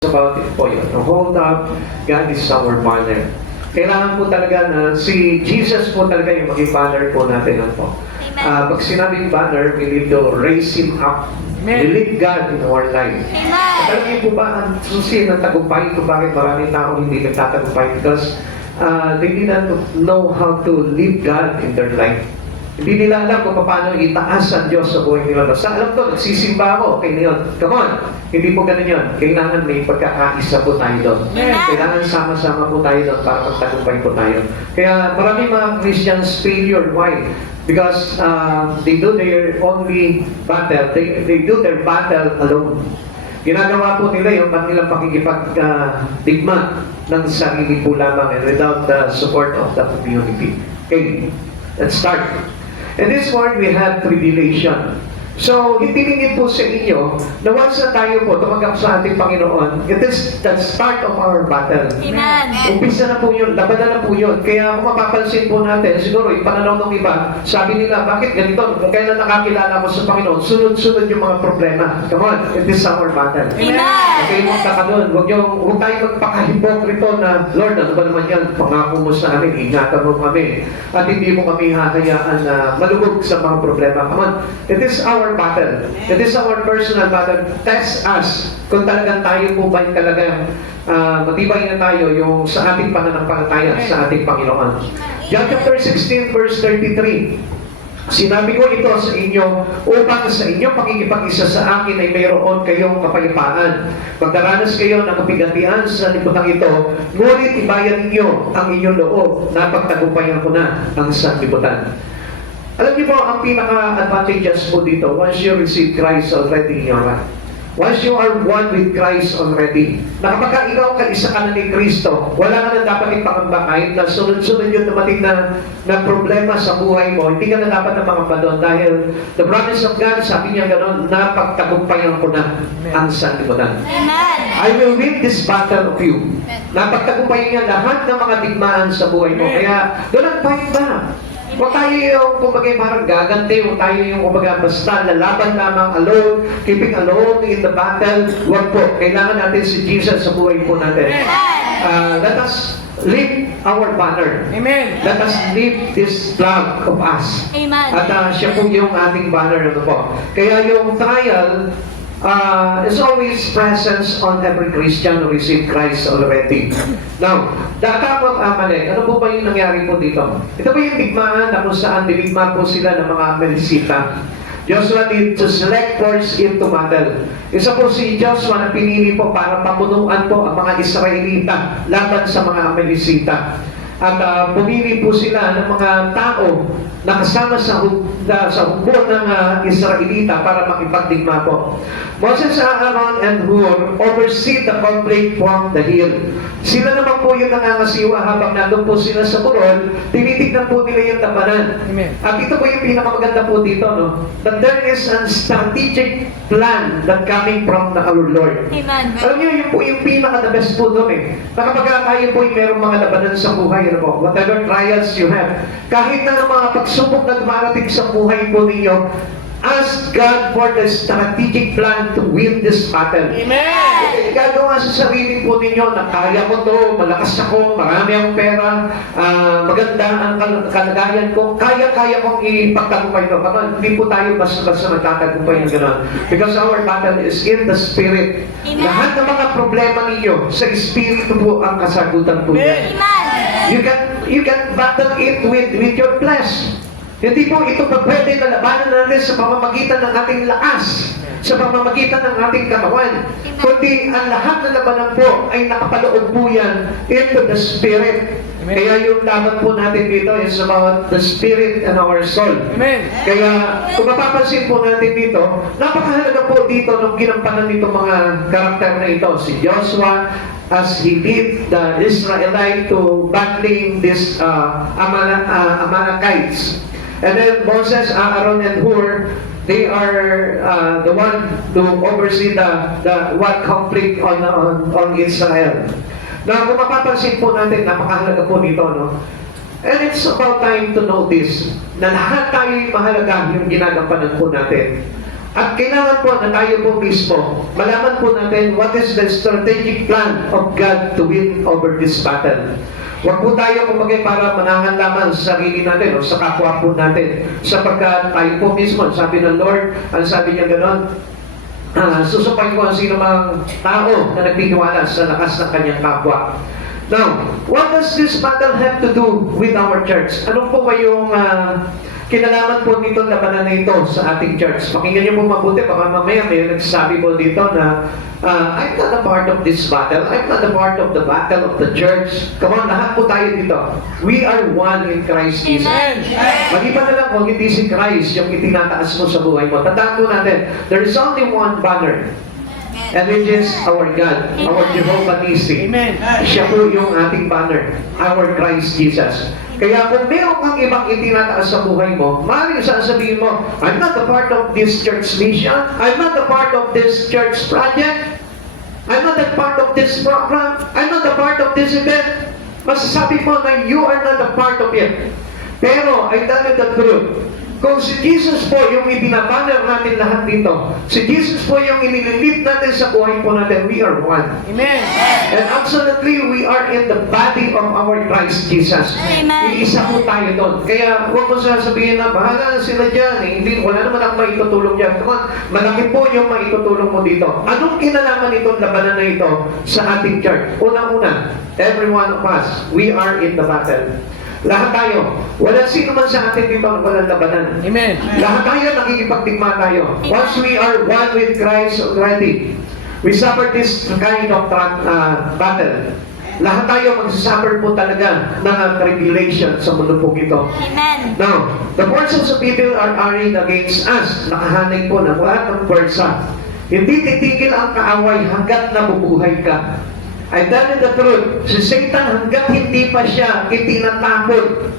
About it po yun. Hold up, God is our banner. Kailangan po talaga na si Jesus po talaga yung maging banner po natin. Ano po? Pag sinabing banner, we need to raise Him up. We need God in our life. Alam niyo po ba ang susi ng tagumpay kung bakit maraming tao hindi nagtatagumpay? Because they didn't know how to live God in their life. Hindi nila alam kung paano itaas ang Diyos sa buhay nila. Basta alam ko, nagsisimba ako. Okay na yun. Come on. Hindi po ganun yun. Kailangan may pagkakaisa po tayo doon. Kailangan sama-sama po tayo doon para magtagumpay po tayo. Kaya maraming mga Christians failure. Why? Because they do their only battle. They do their battle alone. Ginagawa po nila yung kanilang pakikipagdigma ng sarili po lamang and without the support of the community. Okay, let's start. In this world, we have tribulation. So, hitilingin po sa inyo na once na tayo po tumanggap sa ating Panginoon, it is the start of our battle. Amen. Umpisa na po yun, labanan na po yun. Kaya kung mapapansin po natin, siguro yung pananaw ng iba, sabi nila, bakit ganito? Kung kailan nakakilala mo sa Panginoon, sunod-sunod yung mga problema. Come on, it is our battle. Amen. Okay, magta ka doon. Huwag tayo magpakahipokrito na, Lord, ano ba naman yan? Pangako mo sa amin, ingatan mo kami. At hindi mo kami hahayaan na malugog sa mga problema. Come on, it is our battle. It is our personal battle. Test us kung talagang tayo po ba talagang matibay na tayo yung sa ating pananampalataya sa ating Panginoon. John chapter 16 verse 33. Sinabi ko ito sa inyo upang sa inyong pakikipag-isa sa akin ay mayroon kayong kapayapaan. Magdaranas kayo ng kapigatian sa liputan ito, ngunit ibayan ninyo ang inyong loob na pagtagumpayan ko na ang sanlibutan. Alam niyo po, ang pinaka-advantageous po dito, once you receive Christ already in your life, once you are one with Christ already, na kapag ikaw kaisa ka na ni Kristo, wala ka na dapat ipangamba kahit na sunod-sunod yung dumating na problema sa buhay mo, hindi ka na dapat na pangamba doon dahil the promise of God, sabi niya gano'n, na pagtagumpayan ko na ang sanlibutan. I will win this battle of you. Napagtagumpayan niya lahat ng mga digmaan sa buhay mo. Kaya, don't fight ba? Huwag tayo yung, kumbaga, parang gaganti. Huwag tayo yung, kumbaga, basta lalaban lamang alone, keeping alone in the battle. Huwag po. Kailangan natin si Jesus sa buhay po natin. Let us lift our banner. Amen. Let us lift this flag of us. Amen. At siya po yung ating banner na po. Kaya yung trial is always presence on every Christian who received Christ already. Now, the attack of Amalek, ano po ba yung nangyari po dito? Ito po yung digmaan na kung saan dinigma po sila ng mga Amalekita. Joshua need to select force into battle. Isa po si Joshua na pinili po para pamunuan po ang mga Israelita laban sa mga Amalekita. At pumili po sila ng mga tao na kasama sa hukbo ng Israelita para makipagdigma po. Moses, Aaron, and Hur oversee the conflict from the hill. Sila naman po yung nangangasiwa habang nandun po sila sa burol, tinitignan po nila yung tabanan. At ito po yung pinakamaganda po dito, no? That there is a strategic plan that coming from our Lord. Amen. Alam niyo, yun po yung pinaka-the best po doon eh. Na kapag tayo po yung merong mga labanan sa buhay, ano po, whatever trials you have, kahit na ng mga pagsubok na dumarating sa buhay po ninyo, ask God for the strategic plan to win this battle. Amen. Gagawa sa sarili po ninyo na kaya ko to, malakas ako, marami akong pera, maganda ang kalagayan ko, kaya kong ipagtagumpay ito. Hindi po tayo basta magtatagumpay ng gano'n. Because our battle is in the Spirit. Amen. Lahat ng mga problema ninyo, sa Espiritu po ang kasagutan po niya. Amen. You can battle it with your flesh. Hindi po ito pwede na labanan natin sa pamamagitan ng ating lakas, sa pamamagitan ng ating katawan. Kundi ang lahat ng labanan po ay nakapaloob po yan into the Spirit. Amen. Kaya yung laban po natin dito is about the Spirit and our soul. Amen. Kaya kung mapapansin po natin dito, napakahalaga po dito nung ginampanan nito mga karakter na ito. Si Joshua, as he lead the Israelite to battling this Amalekites. And then Moses, Aaron, and Hur, they are the one to oversee the what conflict on Israel. Now, kung mapapansin po natin, napakahalaga po dito, no? And it's about time to notice na lahat tayo yung mahalaga yung ginagampanan po natin. At kailangan po na tayo po mismo, malaman po natin what is the strategic plan of God to win over this battle. Huwag po tayo kumagay para manangan lamang sa sarili natin o sa kapwa po natin. Sapagkat tayo po mismo, sabi ng Lord, ang sabi niya gano'n, susupay ko ang sino mang tao na nagtitiwala sa lakas ng kanyang kapwa. Now, what does this battle have to do with our church? Ano po ba yung kinalaman po nito labanan na ito sa ating church? Pakinggan niyo po mabuti, baka mamaya may nagsasabi po dito na I'm not a part of this battle. I'm not a part of the battle of the church. Come on, lahat po tayo dito. We are one in Christ Jesus. Maliban na lang kung hindi si Christ yung itinataas mo sa buhay mo. Tandaan po natin, there is only one banner. And it is our God, our Jehovah Nissi. Siya po yung ating banner, our Christ Jesus. Kaya kung meron kang ibang itinataas sa buhay mo, maaaring sasabihin mo, I'm not a part of this church mission, I'm not a part of this church project, I'm not a part of this program, I'm not a part of this event. Masasabi mo na you are not a part of it. Pero, I tell you the truth, kung si Jesus po yung ibinabanner natin lahat dito, si Jesus po yung inililip natin sa buhay po natin, we are one. Amen. And absolutely, we are in the body of our Christ Jesus. Amen. Iisa po tayo doon. Kaya huwag mo sasabihin na bahala na sila dyan. Hindi, wala naman akong maitutulong dyan. Come on, malaki po yung maitutulong mo dito. Anong kinalaman itong labanan na ito sa ating church? Unang-una, every one of us, we are in the battle. Lahat tayo. Walang sino man sa atin dito ang walang labanan. Amen. Lahat tayo nakikipagdigma tayo. Once we are one with Christ already, we suffer this kind of battle. Lahat tayo magsasuffer po talaga ng tribulation sa mundo po ito. Amen. Now, the forces of evil are arrayed against us. Nakahanay po ng lahat ng pwersa. Hindi titigil ang kaaway hanggat nabubuhay ka. I tell you the truth, si Satan hanggat hindi pa siya itinatapon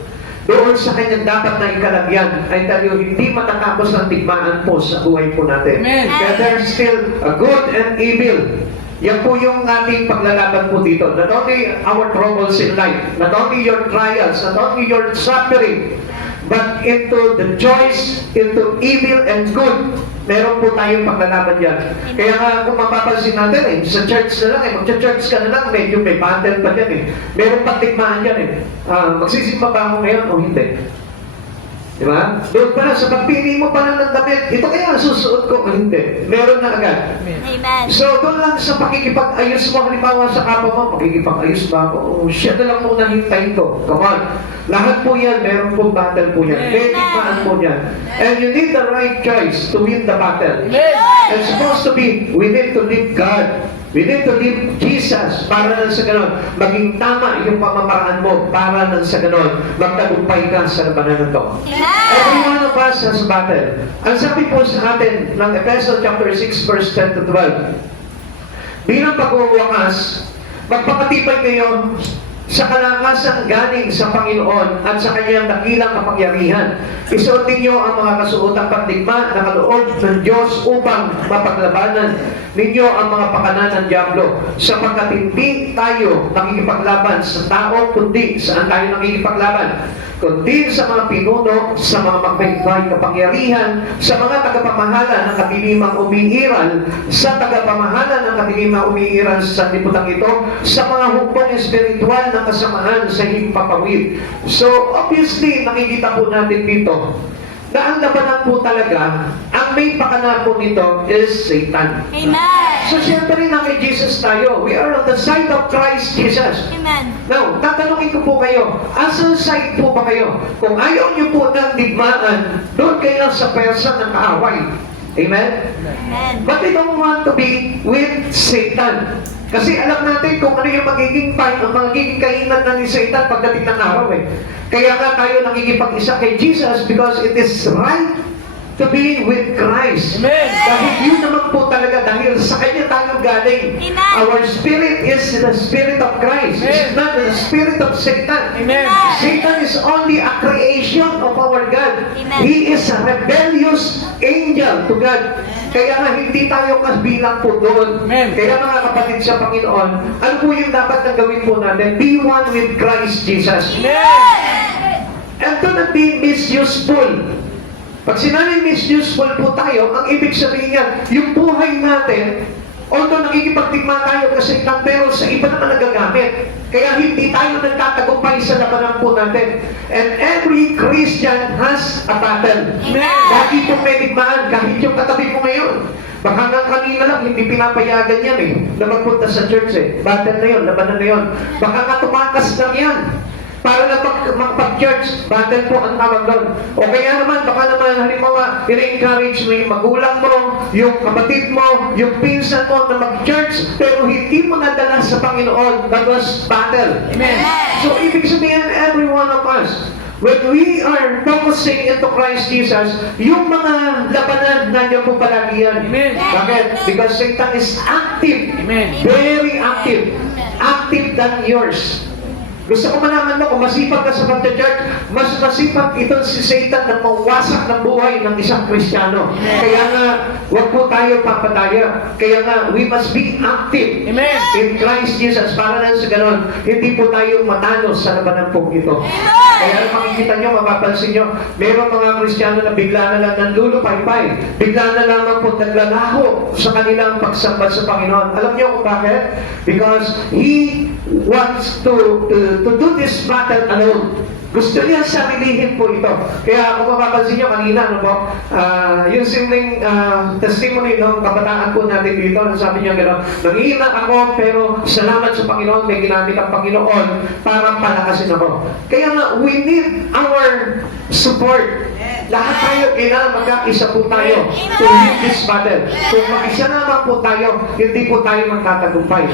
doon sa kanyang dapat na ikalagyan, I tell you, hindi matatapos ang digmaan po sa buhay po natin. Amen. Kaya there's still a good and evil. Yan po yung ating paglalaban po dito. Not only our troubles in life, not only your trials, not only your suffering, but into the joys, into evil and good. Meron po tayong paglalaban yan. Kaya nga kung mapapansin natin sa church na lang magcha-church ka na lang, medyo may battle pa dyan Meron patigmaan yan magsisimba ba ako ngayon o hindi? Di ba? Doon pa na, sa pagpili mo pa lang ng damit, ito kaya ang susuot ko o hindi? Meron na agad. Amen. So, doon lang sa pakikipag-ayos mo, halimbawa sa kapwa mo, makikipag-ayos ba ako? Siya na lang muna hintayin ko. Come on. Lahat po yan, meron pong battle po yan. May digmaan po yan. And you need the right choice to win the battle. It's supposed to be, we need to live God. We need to live Jesus para nang sa ganon, maging tama yung pamamaraan mo para nang sa ganon, magtagumpay ka sa labanan na ito. Every one of us has a battle. Ang sabi po sa atin ng Ephesians chapter 6 verse 10 to 12, bilang pagwawakas, magpakatibay kayo sa kalakasan galing sa Panginoon at sa kanyang dakilang kapangyarihan. Isuot ninyo ang mga kasuotang pandigma na kaloob ng Diyos upang mapaglabanan ninyo ang mga pakanan ng Diablo, sapagkat hindi tayo nakikipaglaban sa tao, kundi saan tayo nakikipaglaban? Kundi sa mga pinuno, sa mga magbaybay kapangyarihan, sa mga tagapamahala ng katilimang umiiral, sa tagapamahala ng katilimang umiiral sa liputang ito, sa mga hukbong espiritual ng kasamaan sa himpapawid. So, obviously, nakikita po natin dito na ang labanan po talaga, ang may pakana po nito is Satan. Amen. So, siyempre na kay Jesus tayo. We are on the side of Christ Jesus. Amen. Now, tatanungin ko po kayo, asan side po ba kayo? Kung ayaw niyo po ng digmaan, doon kayo sa persa ng kaaway. Amen? Amen. But we don't want to be with Satan. Kasi alam natin kung ano yung magiging kainan na ni Satan pagdating ng araw Kaya nga tayo nakikipag-isa kay Jesus because it is right to be with Christ. Amen. Dahil yun naman po talaga, dahil sa Kanya tayo galing. Amen. Our spirit is the spirit of Christ. It's Amen. not the spirit of Satan. Amen. Satan is only a creation of our God. Amen. He is a rebellious angel to God. Kaya nga hindi tayo kabilang po doon. Amen. Kaya mga kapatid sa Panginoon, ano po yung dapat na gawin po natin? Be one with Christ Jesus. Amen. And do not be misuseful. Pag sinabing misuseful po tayo, ang ibig sabihin yan, yung buhay natin, although nakikipagtigma tayo kasi ilang, pero sa iba naman nagagamit. Kaya hindi tayo nagtatagumpay sa labanan po natin. And every Christian has a battle. Lagi pong may digmaan, kahit yung katabi mo ngayon. Baka nga kanina lang, hindi pinapayagan yan na magpunta sa church Battle na yun, labanan na yun. Baka nga tumakas lang yan. Para na magpag-church, battle po ang tawag doon. O kaya naman, baka naman halimbawa, i-encourage mo yung magulang mo, yung kapatid mo, yung pinsan mo na mag-church, pero hindi mo nadala sa Panginoon. That was battle. Amen. So, ibig sabihin, every one of us, when we are focusing into Christ Jesus, yung mga labanan, nandiyan po palagi yan. Amen. Bakit? Because Satan is active. Amen. Very active. Active than yours. Gusto ko malaman mo, kung masipag ka sa pagka-church, mas masipag itong si Satan na mawasak ng buhay ng isang Kristiyano. Kaya nga, huwag po tayo papadaya. Kaya nga, we must be active Amen. in Christ Jesus. Para lang sa ganon, hindi po tayo matalo sa labanan po ito. Kaya makikita nyo, mapapansin nyo, meron mga Kristiyano na bigla na lang nanlulupay-pay. Bigla na lamang po naglalaho sa kanilang pagsamba sa Panginoon. Alam nyo kung bakit? Because He wants to do this battle alone. Gusto niya sarilihin po ito. Kaya kung mapapansin nyo kanina, yung simpleng testimony ng kabataan po natin dito, sabi niya gano'n, nangihina ako pero salamat sa Panginoon, may ginamit ang Panginoon para palakasin ako. Kaya nga, we need our support. Lahat tayo, magkaisa po tayo to win this battle. Kung mag-isa naman po tayo, hindi po tayo magtatagumpay.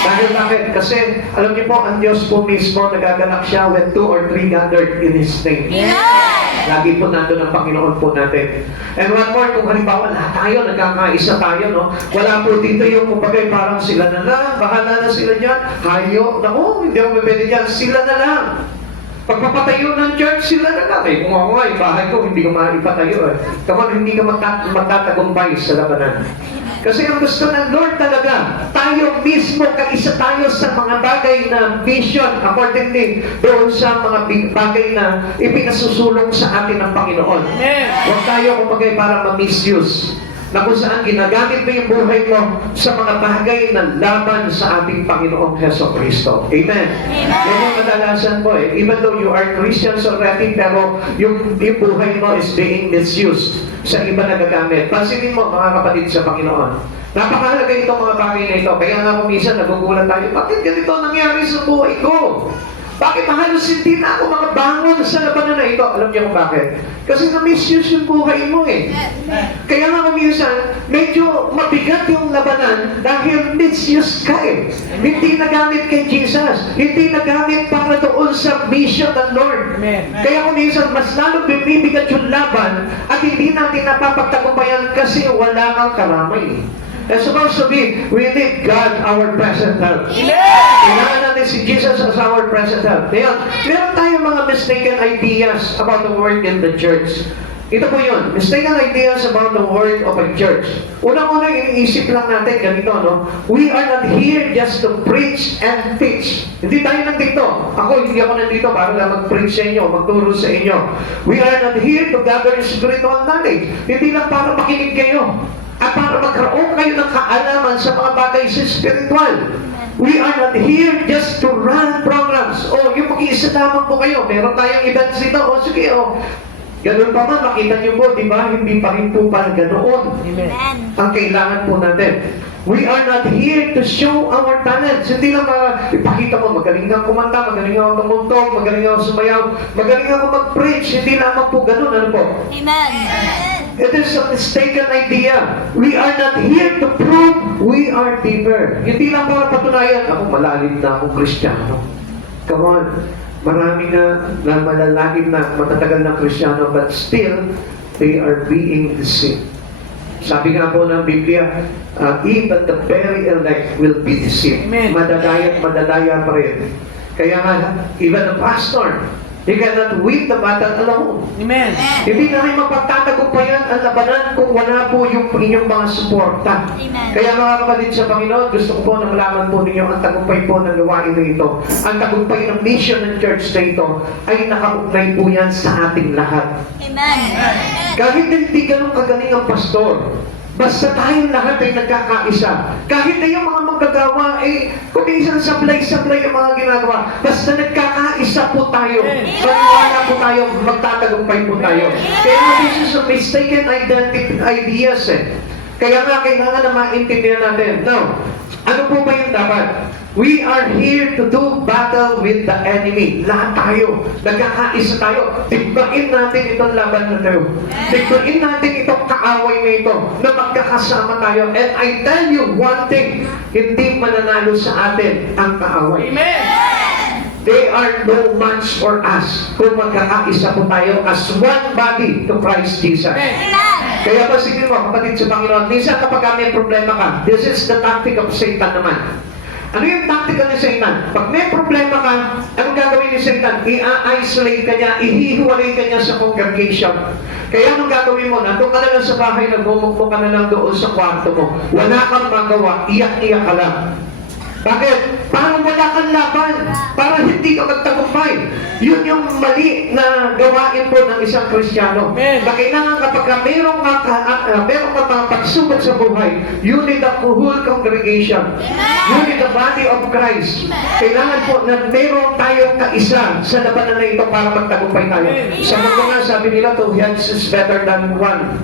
Dahil bakit? Kasi, alam niyo po, ang Diyos po mismo, nagagalak siya when 2 or 3 gathered in His name. Lagi po nandun ang Panginoon po natin. And one more, kung halimbawa lahat tayo, nagkakaisa tayo, no? Wala po dito yung kumpagay parang sila na lang, bahala na sila dyan, hayo, naku, hindi ako pwede dyan, sila na lang. Pagpapatayo ng church, sila na lang Kung ako nga, yung bahay ko, hindi ko maipatayo Kapag hindi ka magtatagumpay sa labanan. Kasi ang gusto ng Lord talaga, tayo mismo, kaisa tayo sa mga bagay na vision, accordingly, doon sa mga bagay na ipinasusulong sa atin ng Panginoon. Huwag tayo kumagay para ma-misuse. Na kung saan ginagamit mo yung buhay mo sa mga bagay na laban sa ating Panginoong Heso Kristo. Amen. Yan yung kadalasan po Even though you are Christians already, pero yung buhay mo is being misused sa iba na gagamit. Pansinin mo, mga kapatid sa Panginoon. Napakahalaga itong mga bagay na ito. Kaya nga kung minsan nagugulan tayo, bakit ganito nangyari sa buhay ko? Bakit halos hindi na ako makabangon sa labanan na ito? Alam niyo kung bakit? Kasi na-misuse yung buhay mo Kaya nga minsan, medyo mabigat yung labanan dahil misuse ka Hindi nagamit kay Jesus. Hindi nagamit para doon sa mission ng Lord. Kaya kung minsan, mas lalo bumibigat yung laban at hindi natin napapagtagumpayan kasi wala kang karamay. It's supposed to be, we need God, our present help. Kailangan natin si Jesus as our present help. Meron tayong mga mistaken ideas about the work in the church. Ito po yun, mistaken ideas about the work of a church. Unang-una, iniisip lang natin ganito, no? We are not here just to preach and teach. Hindi tayo nandito. Hindi ako nandito para lang mag-preach sa inyo, magturo sa inyo. We are not here to gather spiritual knowledge. Hindi lang para makinig kayo. At para magkaroon kayo ng kaalaman sa mga bagay sa spiritual. We are not here just to run programs. Yung mag-iisa lamang po kayo. Meron tayong events dito. Sige, ganun pa man, makita niyo po, di ba? Hindi pa rin po pala ganoon. Ang kailangan po natin. We are not here to show our talents. Hindi lang para ipakita mo, magaling ako kumanta, magaling ako tumuntog, magaling ako sumayaw, magaling ako mag-preach. Hindi lamang po ganun. Ano po? Amen. It is a mistaken idea. We are not here to prove we are deeper. Hindi lang para patunayan, ako malalim na akong Kristiyano. Come on. Marami na malalagim na matatagal na Kristiyano, but still, they are being deceived. Sabi nga po ng Biblia, even the very elect will be deceived. Madadaya pa rin. Kaya nga, even the pastor, he cannot win the battle alone. Amen. Hindi na rin mapagtatagumpayan ang labanan kung wala po yung inyong mga suporta. Amen. Kaya mga kapatid sa Panginoon, gusto ko po na malaman po ninyo ang tagumpay po ng gawain na ito. Ang tagumpay ng mission ng church na ito ay nakaugnay po yan sa ating lahat. Amen. Kahit hindi ganun kagaling ang pastor, basta tayong lahat ay nagkakaisa. Kahit na yung mga magagawa, kung minsan sablay-sablay yung mga ginagawa, basta nagkakaisa po tayo. Maniwala po tayo, magtatagumpay po tayo. Kaya this is a mistaken ideas Kaya nga, kailangan na maintindihan natin. Now, ano po ba yung dapat? We are here to do battle with the enemy. Lahat tayo. Nagkakaisa tayo. Tigbain natin itong laban na tayo. Tigbain natin itong kaaway na ito na magkakasama tayo. And I tell you one thing, hindi mananalo sa atin ang kaaway. Amen. They are no match for us kung magkakaisa po tayo as one body to Christ Jesus. Kaya ba sige mo, kapatid sa Panginoon, minsan kapag may problema ka, this is the tactic of Satan naman. Ano yung tactical ni Satan? Pag may problema ka, anong gagawin ni Satan? I-isolate ka niya, ihihiwalay ka niya sa congregation. Kaya anong gagawin mo? Nandun ka na lang sa bahay, nagmumukmo ka na lang doon sa kwarto mo. Wala kang magawa, iyak-iyak ka lang. Bakit? Para wala kang laban. Para hindi ka magtagumpay. Yun yung mali na gawain po ng isang Kristiyano. Amen. Na kailangan kapag merong mga pagsubok sa buhay, you need the whole congregation. You need the body of Christ. Kailangan po na meron tayong kaisa sa labanan na ito para magtagumpay tayo. Sa mga nga sabi nila, two heads is better than one.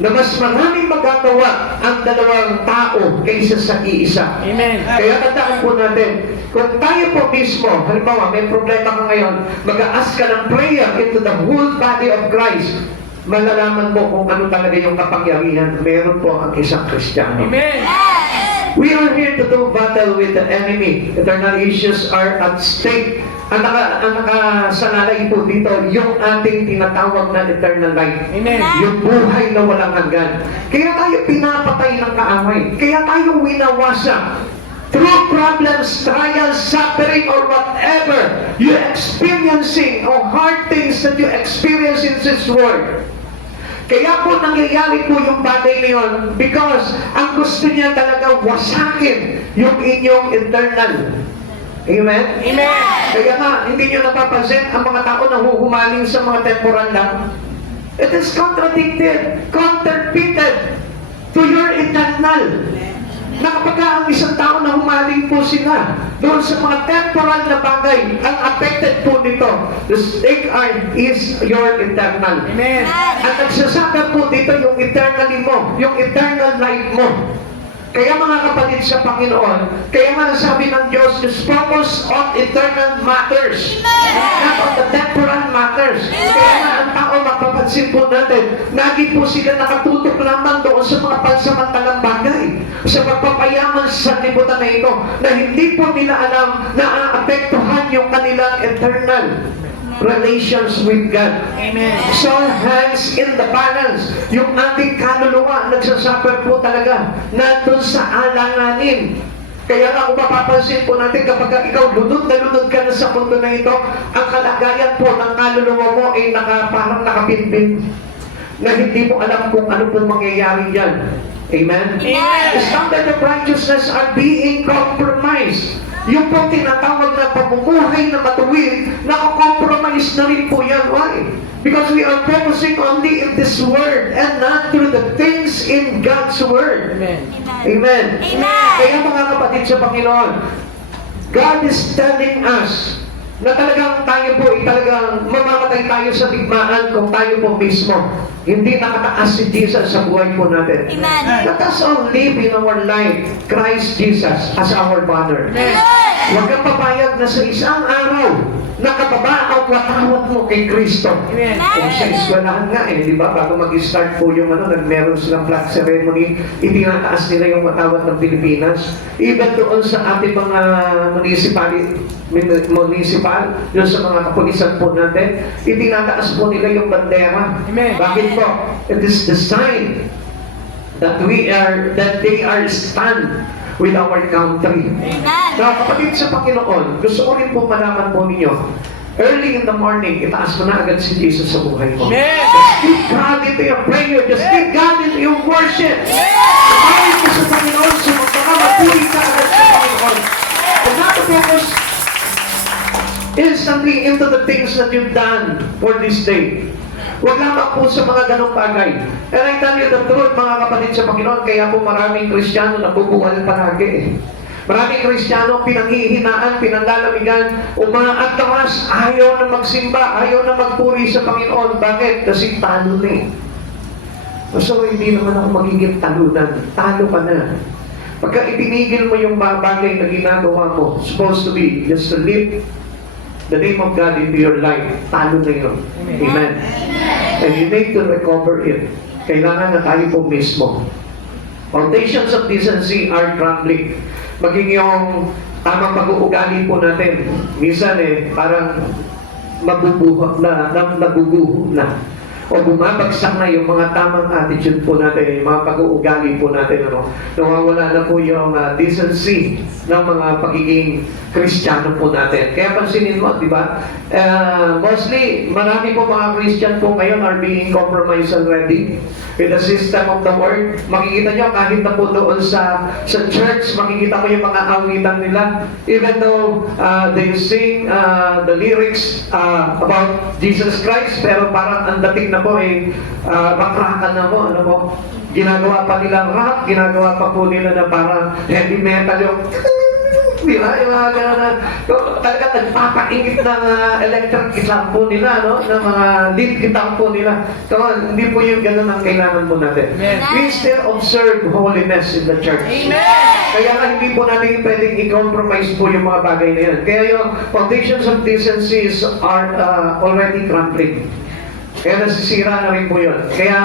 Na mas maraming magagawa ang dalawang tao kaysa sa iisa. Amen. Kaya tandaan po natin, kung tayo po mismo, halimbawa may problema ka ngayon, mag-a-ask ka ng prayer into the whole body of Christ, malalaman mo kung ano talaga yung kapangyarihan meron po ang isang Kristiyano. Amen. We are here to do battle with the enemy. Eternal issues are at stake. Ang nakasalalay po dito, yung ating tinatawag na eternal life. Amen. Yung buhay na walang hanggan. Kaya tayo pinapatay ng kaaway. Kaya tayo winawasak. Through problems, trials, suffering, or whatever you experiencing or hard things that you experience in this world. Kaya po nangyayari po yung bagay na yun because ang gusto niya talaga wasakin yung inyong eternal. Amen? Amen. Kaya nga, hindi nyo napapansin ang mga tao na huhumaling sa mga temporal lang. It is contradicted, counterfeited to your eternal. Na kapag ang isang tao na humaling po sila doon sa mga temporal na bagay, ang affected po nito, the stake is your eternal. Amen. At nagsasaka po dito yung eternally mo, yung eternal life mo. Kaya mga kapatid sa Panginoon, kaya nga sabi ng Diyos, just focus on eternal matters, not on the temporal matters. Kaya nga ang tao, mapapansin po natin, lagi po sila nakatutok lamang doon sa mga pansamantalang bagay, sa pagpapayaman sa libutan na ito, na hindi po nila alam na aapektuhan yung kanilang eternal relations with God. Amen. So, hands in the balance. Yung ating kaluluwa, nagsasuffer po talaga nandun sa alanganin. Kaya nga kung mapapansin po natin, kapag ikaw ludod ka na sa mundo na ito, ang kalagayan po ng kaluluwa mo ay parang nakapinpin na hindi mo alam kung ano pong mangyayari dyan. Amen? Amen. The standard of righteousness are being compromised. Yung pong tinatawag na pamumuhay na matuwid, nakakompromise na rin po yan. Why? Because we are focusing only in this Word and not through the things in God's Word. Amen. Amen. Amen. Kaya mga kapatid sa Panginoon, God is telling us na talagang tayo po ay talagang mamamatay tayo sa digmaan kung tayo po mismo hindi nakataas si Jesus sa buhay po natin. Amen. Let us all live in our life Christ Jesus as our banner. Amen. Huwag kang papayag na sa isang araw nakababa ang watawat mo kay Kristo. Amen. Kung sa eskwelahan nga di ba, bago mag-start po yung meron silang flag ceremony, itinataas nila yung watawat ng Pilipinas. Even doon sa ating mga municipal, yung sa mga kapulisan po natin, itinataas po nila yung bandera. Amen. Bakit po? It is the sign that they are stand with our country. Now, kapatid sa Panginoon, gusto ko rin po malaman po ninyo, early in the morning, itaas mo na agad si Jesus sa buhay mo. Amen. Just give God into your prayer. Just give God into your worship. Pagkain mo sa Panginoon, magpapapuri ka agad sa Panginoon. And not to focus instantly into the things that you've done for this day. Huwag lamang po sa mga ganong bagay. And I tell you the truth, mga kapatid sa Panginoon, kaya po maraming Kristiyano nabubuwal palagi. Maraming Kristiyano pinanghihinaan, pinanglalamigan, umaatras, ayaw na magsimba, ayaw na magpuri sa Panginoon. Bakit? Kasi talo na eh. So, hindi naman ako magiging talunan. Talo ka na. Pagka itinigil mo yung mga bagay na ginagawa mo, supposed to be just to live the name of God into your life, talo na yun. Amen. And you need to recover it. Kailangan na tayo po mismo. Foundations of decency are crumbling. Maging yung tamang pag-uugali po natin. Minsan parang nabubuho na. O bumabagsak na yung mga tamang attitude po natin, yung mga pag-uugali po natin, nawawala na po yung decency ng mga pagiging Kristiyano po natin. Kaya pansinin mo, di ba? Mostly, marami po mga Christian po ngayon are being compromised already with the system of the world. Makikita nyo, kahit na po doon sa church, makikita mo yung mga awitan nila. Even though they sing the lyrics about Jesus Christ, pero parang ang dating na po rakrakan na po, ano po, ginagawa pa nilang rap, ginagawa pa po nila na parang heavy metal yung di ba? Yung mga gano'n na talaga nagpapaingit ng electric guitar po nila, no? Ng mga lead guitar po nila. So, hindi po yung gano'n ang kailangan po natin. We still observe holiness in the church. Kaya nga hindi po natin pwedeng i-compromise po yung mga bagay na yan. Kaya yung foundations of decencies are already crumbling. Kaya nasisira na rin po yun. Kaya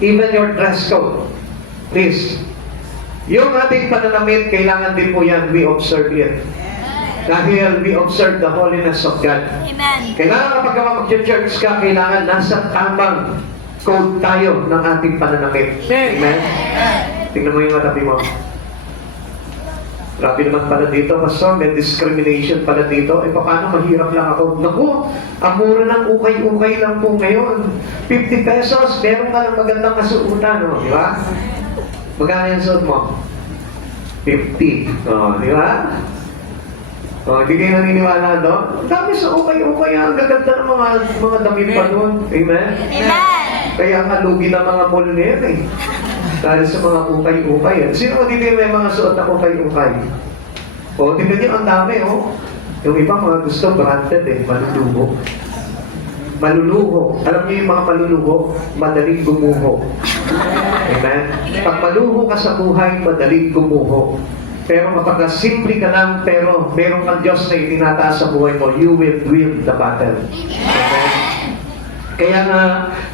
even your dress code, please, yung ating pananamit, kailangan din po yan, we observe it. Dahil we observe the holiness of God. Amen. Kailangan kapag mag-church ka, kailangan nasa tamang code tayo ng ating pananamit. Amen? Tingnan mo yung matabi mo. Grabe naman pala dito, Pastor, may discrimination pala dito. Paano mahirap lang ako? Naku, ang mura ng ukay-ukay lang po ngayon. 50 pesos, meron ka ng magandang kasuutan, no? Di ba? Magkano yung suot mo? 50. Di ba? Hindi kayo naniniwala doon? Ang dami sa ukay-ukay, ang gaganda ng mga damit pa doon. Amen? Amen. Kaya nga lugi ng mga mall na yan dahil sa mga ukay-ukay. Sino mo dito may mga suot na ukay-ukay? Tingnan niyo, ang dami, Yung iba mga gusto branded maluluho. Maluluho. Alam niyo yung mga maluluho, madaling gumuho. Amen? Pag maluho ka sa buhay, madaling gumuho. Pero kapag simple ka lang, pero meron kang Diyos na itinataas sa buhay mo, you will win the battle. Amen? Kaya nga,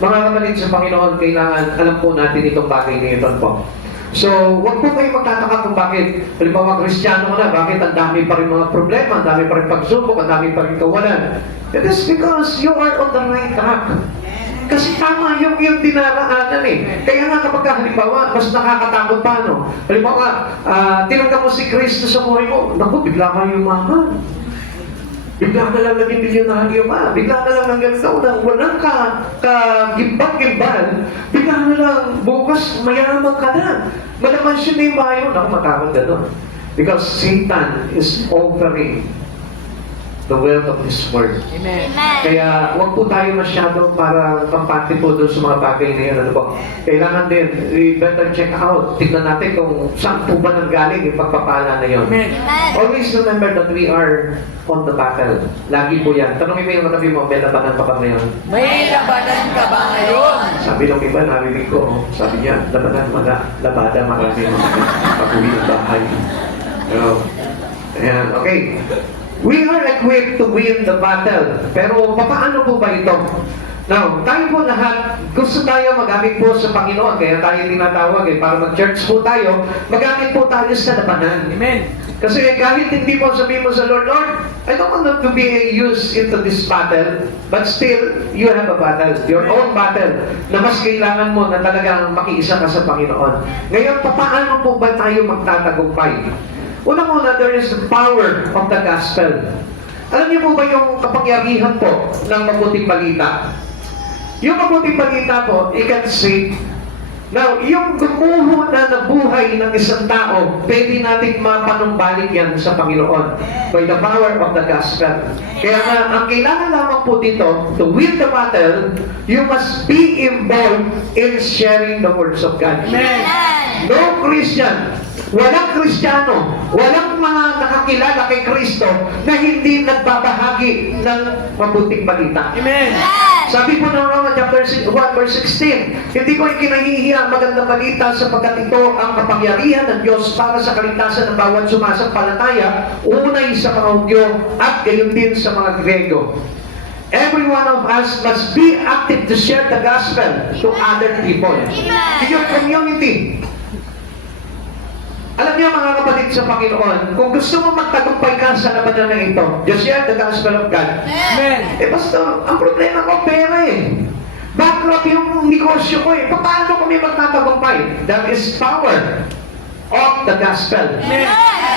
mga kapatid sa Panginoon, kailangan alam po natin itong bagay na ito po. So, huwag po kayo magtataka kung bakit, halimbawa, Kristiyano ka na, bakit ang dami pa rin mga problema, ang dami pa rin pagsubok, ang dami pa rin kawalan. It is because you are on the right track. Kasi tama yung dinaraanan Kaya nga kapag halimbawa, mas nakakatakot pa, no? Halimbawa, tinanggap mo si Kristo sa buhay mo, naku, bigla ka yumaman. Bigla ka lang naging milyonaryo pa. Bigla ka lang ng ganito na walang kagimbal-gimbal. Bigla ka lang bukas mayaman ka na. Malamansin na yung bayo. Naku, matakot ka doon. Because Satan is offering the wealth of this world. Amen. Kaya huwag po tayo masyado para kampante po doon sa mga bagay na yan. Ano po? Kailangan din, we better check out. Tignan natin kung saan po ba nanggaling yung pagpapala na yun. Amen. Always remember that we are on the battle. Lagi po yan. Tanongin mo yung katabi mo, may labanan ka ba ngayon? May labanan ka ba ngayon? Sabi ng iba, narinig ko, sabi niya, labada marami pag-uwi ng bahay. Ayan, okay. We are equipped to win the battle. Pero paano po ba ito? Now, tayo po lahat, gusto tayo magamit po sa Panginoon. Kaya tayo tinatawag para mag-church po tayo, magamit po tayo sa labanan. Amen. Kasi kahit hindi po sabihin mo sa Lord, Lord, I don't want to be used into this battle, but still, you have a battle, your own battle, na mas kailangan mo na talagang makiisa ka sa Panginoon. Ngayon, paano po ba tayo magtatagumpay? Unang-una, there is the power of the gospel. Alam niyo po ba yung kapangyarihan po ng mabuting balita? Yung mabuting balita po, it can save Now, yung gumuho na nabuhay ng isang tao, pwede nating mapanumbalik yan sa Panginoon by the power of the gospel. Kaya nga, ang kailangan lamang po dito, to win the battle, you must be involved in sharing the words of God. No Christian, walang Kristiyano, walang mga nakakilala kay Kristo na hindi nagbabahagi ng mabuting balita. Amen. Sabi po ng Romans chapter 1 verse 16, hindi ko ikinahihiya ang magandang balita sapagkat ito ang kapangyarihan ng Diyos para sa kaligtasan ng bawat sumasampalataya, unay sa mga Hudyo at gayon din sa mga Grego. Every one of us must be active to share the gospel to other people. In your community. Alam niyo mga kapatid sa Panginoon, kung gusto mo magtagumpay ka sa labanan na ito, just share the gospel of God. Amen. Pastor, ang problema ko, pera eh. Backdrop yung negosyo ko eh. Paano kami magtatagumpay? That is power of the gospel. Amen.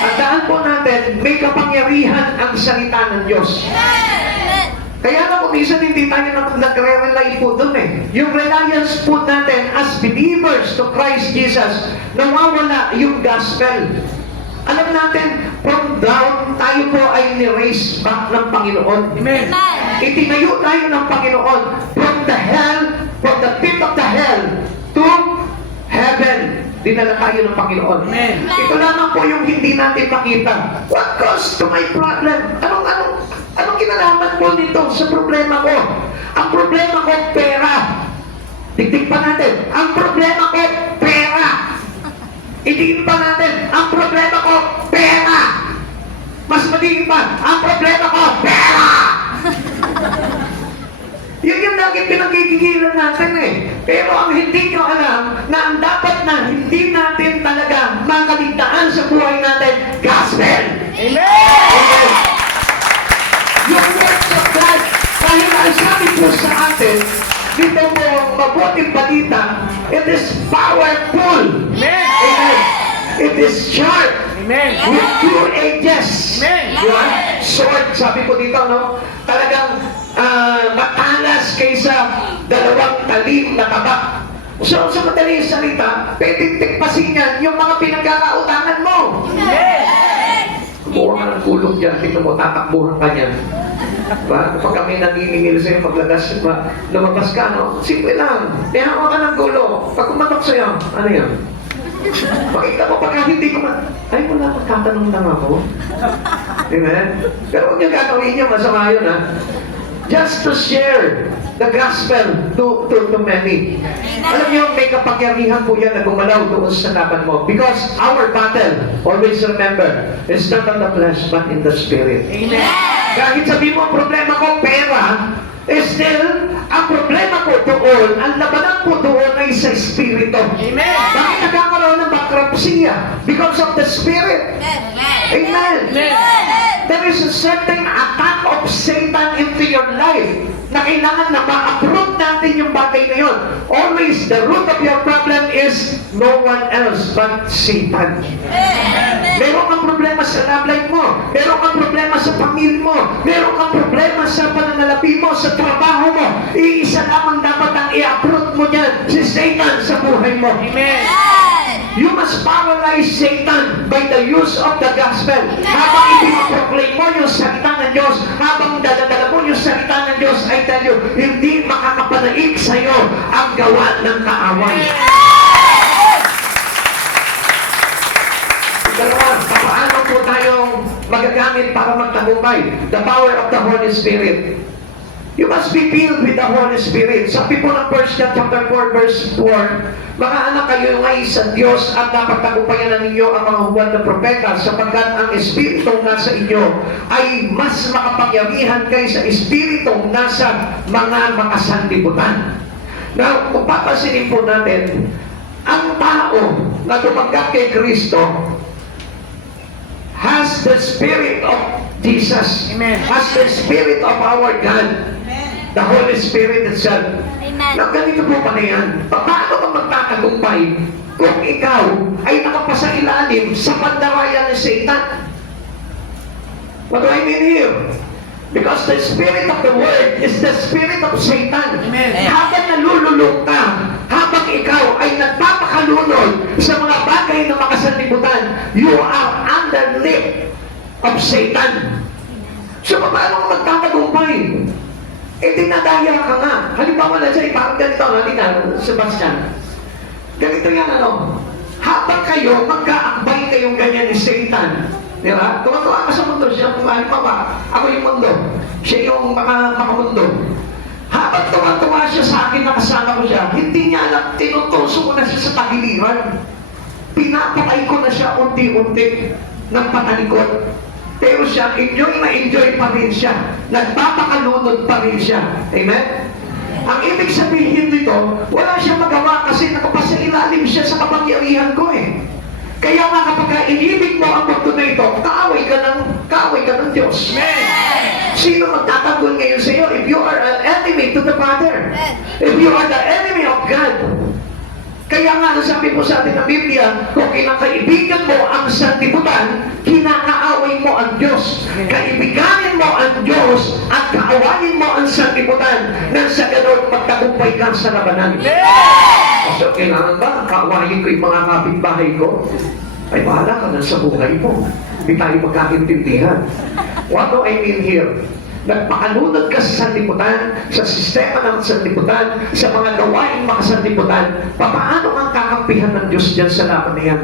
Ang daan po natin, may kapangyarihan ang salita ng Diyos. Kaya nga kung minsan hindi tayo nagre-rely po dun eh. Yung reliance po natin as believers to Christ Jesus, nawawala yung gospel. Alam natin, from down, tayo po ay ni-raise back ng Panginoon. Amen. Itinayo tayo ng Panginoon from the hell, from the pit of the hell to heaven. Dinala tayo ng Panginoon. Amen. Ito lamang po yung hindi natin makita. What caused to my problem? Anong kinalaman po nito sa problema ko? Ang problema ko, pera. Tigtig pa natin. Ang problema ko, pera. Itigin pa natin. Ang problema ko, pera. Mas matigin pa. Ang problema ko, pera. Yun yung lagi pinagkikigilan natin eh. Pero ang hindi nyo alam na ang dapat na hindi natin talaga makaligtaan sa buhay natin, gospel. Amen. Yung words of God, dahil ang sabi po sa atin, dito po mabuting balita, it is powerful. Amen. Amen. It is sharp. Amen. With two edges. Amen. Diba? Sword, sabi po dito, no? Talagang matalas kaysa dalawang talim na tabak. So, sa madaling salita, pwedeng tikpasin yan yung mga pinagkakautangan mo. Amen. Buha ka ng kulog dyan, tingnan mo, tatakbuhan ka niyan. Diba? Kapag kami naniningil sa'yo, lumabas ka, no? Simple lang. Nihawa ka ng gulo. Pag kumatok sa'yo, ano yan? Makita mo, pagka hindi ko ay, wala, magtatanong lang ako. Amen? Pero huwag niyo gagawin niyo, masama yun, ha? Just to share the gospel to many. Alam niyo, may kapangyarihan po yan na gumalaw doon sa laban mo. Because our battle, always remember, is not on the flesh, but in the spirit. Amen. Kahit sabihin mo, problema ko, pera, still, ang problema ko doon, ang labanan ko doon ay sa Espiritu. Amen. Bakit nagkakaroon ng bankruptcy? Because of the Spirit. Amen. There is a certain attack of Satan into your life na kailangan na ma-approve natin yung bagay na yun. Always, the root of your problem is no one else but Satan. Meron kang problema sa love life mo. Meron kang problema sa pamilya mo. Meron kang problema sa pananalapi mo, sa trabaho mo. Iisa lamang dapat ang i-approve mo dyan, si Satan sa buhay mo. Amen. You must paralyze Satan by the use of the gospel. Habang ipinaproclaim mo yung salita ng Diyos, habang daladala mo yung salita ng Diyos, I tell you, hindi makakapanaig sa'yo ang gawa ng kaaway. Ikalawa, paano po tayong magagamit para magtagumpay? The power of the Holy Spirit. You must be filled with the Holy Spirit. Sabi po ng 1 John chapter 4 verse 4, mga anak, kayo ngay sa Diyos at napagtagumpayan na ninyo ang mga huwad na propeta sapagkat ang Espiritong nasa inyo ay mas makapangyarihan kaysa Espiritong nasa mga makasanlibutan. Now, kung papasinin po natin, ang tao na tumanggap kay Kristo has the Spirit of Jesus. Amen. Has the Spirit of our God. The Holy Spirit itself. Amen. Now, ganito po pa na yan. Paano ka magtatagumpay kung ikaw ay nakapasa ilalim sa pandarayan ni Satan? What do I mean here? Because the spirit of the word is the spirit of Satan. Amen. Habang nalululong ka, habang ikaw ay nagpapakalunod sa mga bagay na makasanlibutan, you are underneath of Satan. So, paano ka magtatagumpay? Eh, dinadaya ka nga. Halimbawa na siya, parang ganito, halika, Sebastian. Ganito yan, ano? Habang kayo, magkaakbay kayong ganyan ni Satan. Di ba? Tuwa-tuwa ka sa mundo siya. Kung halimbawa, ako yung mundo. Siya yung makamundo. Habang tuwa-tuwa siya sa akin, nakasama ko siya, hindi niya alam, tinutuso ko na siya sa tagiliran. Pinapatay ko na siya unti-unti ng patalikod. Pero siya, enjoy na enjoy pa rin siya. Nagpapakalunod pa rin siya. Amen? Ang ibig sabihin nito, wala siyang magawa kasi nakapasa ilalim siya sa kapangyarihan ko eh. Kaya nga kapag inibig mo ang mundo na ito, kaaway ka ng Diyos. Sino magtatanggol ngayon sa iyo? If you are an enemy to the Father, if you are the enemy of God, kaya nga sabi po sa atin ng Biblia, kung kinakaibigan mo ang sanlibutan, kinakaaway mo ang Diyos. Kaibiganin mo ang Diyos at kaawayin mo ang sanlibutan nang sa ganon magtagumpay ka sa labanan. So, kailangan ba kaawayin ko yung mga kapitbahay ko? Ay, bahala ka na sa buhay mo. Hindi tayo magkakaintindihan. What do I mean here? Nagpakalunod ka sa sanlibutan, sa sistema ng sanlibutan, sa mga gawain makasanlibutan, paano kang kakampihan ng Diyos dyan sa laban na yan?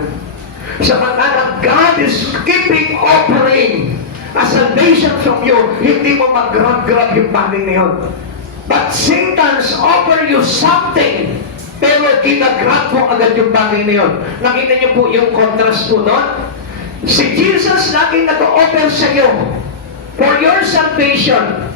Samantalang God is keeping offering a salvation from you, hindi mo mag-grab yung bagay na yun. But Satan's offer you something, pero ginagrab mo agad yung bagay na yun. Nakita niyo po yung contrast po doon? Si Jesus lagi nag-offer sa iyo for your salvation.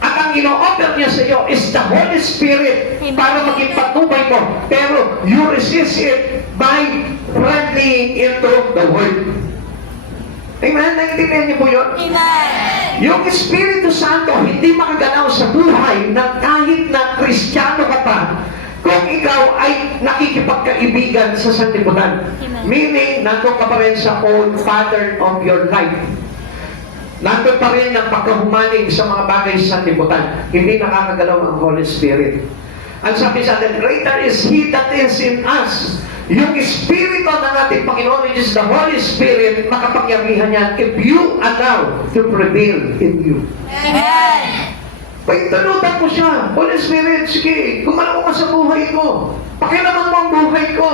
At ang ino-offer niya sa iyo is the Holy Spirit para maging patnubay mo. Pero you resist it by friendlying into the Word. Amen? Naintindihan niyo po yun? Amen. Yung Espiritu Santo hindi makagalaw sa buhay ng kahit na Kristiyano ka pa kung ikaw ay nakikipagkaibigan sa sanlibutan. Meaning, nandun ka pa rin sa old pattern of your life. Nandun pa rin ang pagkahumaling sa mga bagay sa sanlibutan. Hindi nakakagalaw ang Holy Spirit. Ang sabi sa atin, greater is He that is in us. Yung Espiritu ng ating Panginoon, which is the Holy Spirit, makapangyarihan yan if you allow to prevail in you. Amen. Pagtalutan mo siya, Holy Spirit, sige, gumalaw ka sa buhay ko. Pakilaman mo ang buhay ko.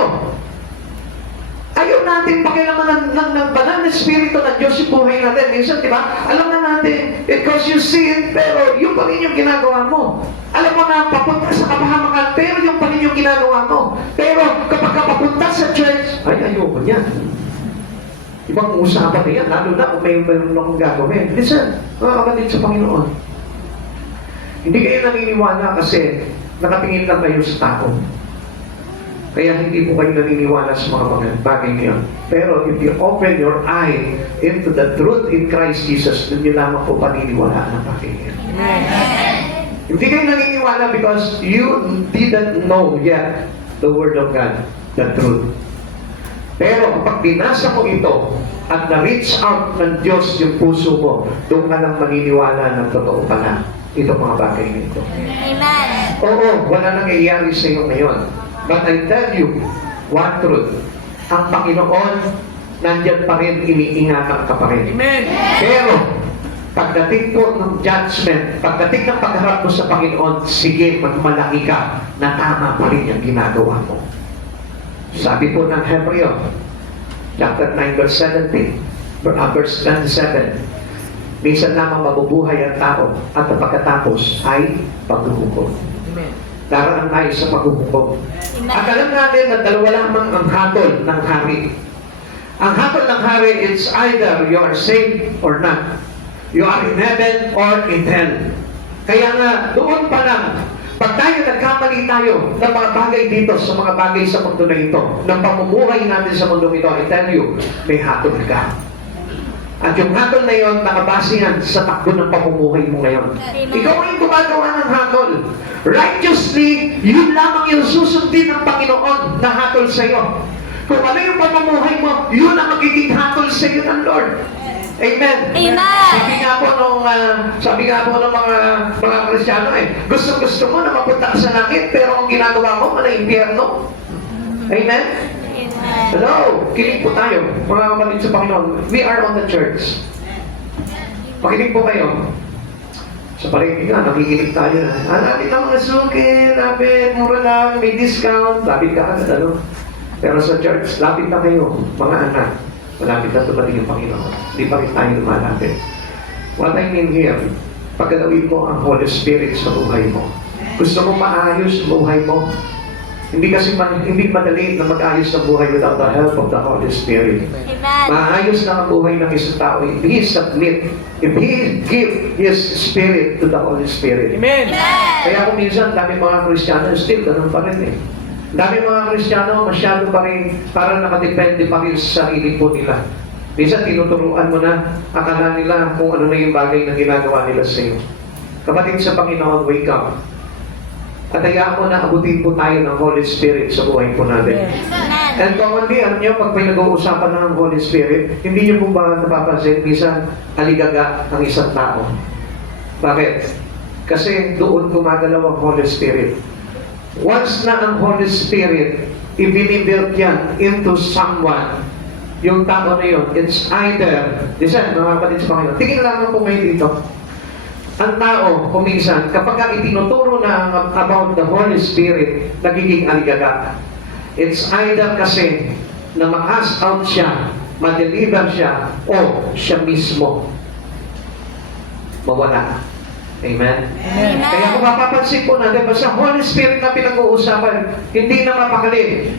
Ayaw natin pakilaman ng banal na Espiritu ng Diyos yung buhay natin. Minsan, di ba? Alam na natin, because you sin, pero yung pa rin yung ginagawa mo. Alam mo na, papunta sa kapahamakan, pero yung pa rin yung ginagawa mo. Pero kapag papunta sa church, ay, ayoko niyan. Ibang usapan na yan, lalo na kung may akong gagawin. Listen, mga kapatid sa Panginoon, hindi kayo naniniwala kasi nakatingin lang kayo sa tao. Kaya hindi po kayo naniniwala sa mga bagay niyon. Pero if you open your eye into the truth in Christ Jesus, doon nyo lamang po paniniwalaan ang bagay niyon. Hindi kayo naniniwala because you didn't know yet the Word of God, the truth. Pero kapag binasa mo ito at na-reach out ng Diyos yung puso mo, doon ka lang maniniwala ng totoo pala ito mga bagay nito. Amen. Oo, wala nangyayari sa iyo ngayon. But I tell you, one truth, ang Panginoon, nandyan pa rin, iniingatan ka pa rin. Amen. Pero, pagdating po ng judgment, pagdating ng pagharap mo sa Panginoon, sige, magmalaki ka na tama pa rin yung ginagawa mo. Sabi po ng Hebreo, chapter 9, verse 17, verse 27, minsan lamang mabubuhay ang tao at ang pagkatapos ay paghuhukom. Amen. Daraan tayo sa paghuhukom. At alam natin na dalawa lamang ang hatol ng hari. Ang hatol ng hari, it's either you are saved or not. You are in heaven or in hell. Kaya nga, doon pa lang, pag tayo nagkamali tayo ng mga bagay dito, sa mga bagay sa mundo na ito, ng pamumuhay natin sa mundo ito, I tell you, may hatol ka. At yung hatol na yon, nakabase yan sa takbo ng pamumuhay mo ngayon. Ikaw ay gumagawa ng hatol. Righteously, yun lamang yung susundin ng Panginoon na hatol sa iyo. Kung ano yung pamumuhay mo, yun ang magiging hatol sa iyo ng Lord. Amen. Amen. Sabi nga po ng mga Kristiyano gusto mo na mapunta ka sa langit, pero ang ginagawa mo, na impyerno. Amen. Amen. Hello, kinig po tayo, mga kapatid sa Panginoon. We are on the church. Makinig po kayo. Sa palengke nga, nakikinig tayo na. Lapit ang mga suki, lapit, mura lang, may discount. Lapit ka agad, ano? Pero sa church, lapit na kayo, mga anak. Malapit na tumating yung Panginoon. Hindi pa rin tayo lumalapit. What I mean here, pagkalawin mo ang Holy Spirit sa buhay mo. Gusto mo maayos ang buhay mo? Hindi madali na mag-ayos ang buhay without the help of the Holy Spirit. Amen. Maayos na ang buhay ng isang tao if he submit, if he give his spirit to the Holy Spirit. Amen. Kaya kung minsan, dami mga Kristiyano, still ganun pa rin eh. Dami mga Kristiyano, masyado pa rin, parang nakadepende pa rin sa sarili po nila. Minsan, tinuturuan mo na, akala nila kung ano na yung bagay na ginagawa nila sa iyo. Kapatid sa Panginoon, wake up. At hayaan mo na abutin po tayo ng Holy Spirit sa buhay po natin. Amen. And commonly, alam niyo, pag pinag-uusapan ng Holy Spirit, hindi niyo po ba napapansin, minsan aligaga ang isang tao. Bakit? Kasi doon gumagalaw ang Holy Spirit. Once na ang Holy Spirit, ibinibuild yan into someone, yung tao na yun, it's either, listen, mga kapatid sa Panginoon, tingin lang po ngayon dito, ang tao, kuminsan, kapag itinuturo na about the Holy Spirit, nagiging aligaga. It's either kasi na ma-cast out siya, ma-deliver siya, o siya mismo mawala. Amen? Amen. Kaya kung mapapansin po natin, basta Holy Spirit na pinag-uusapan, hindi na mapakali.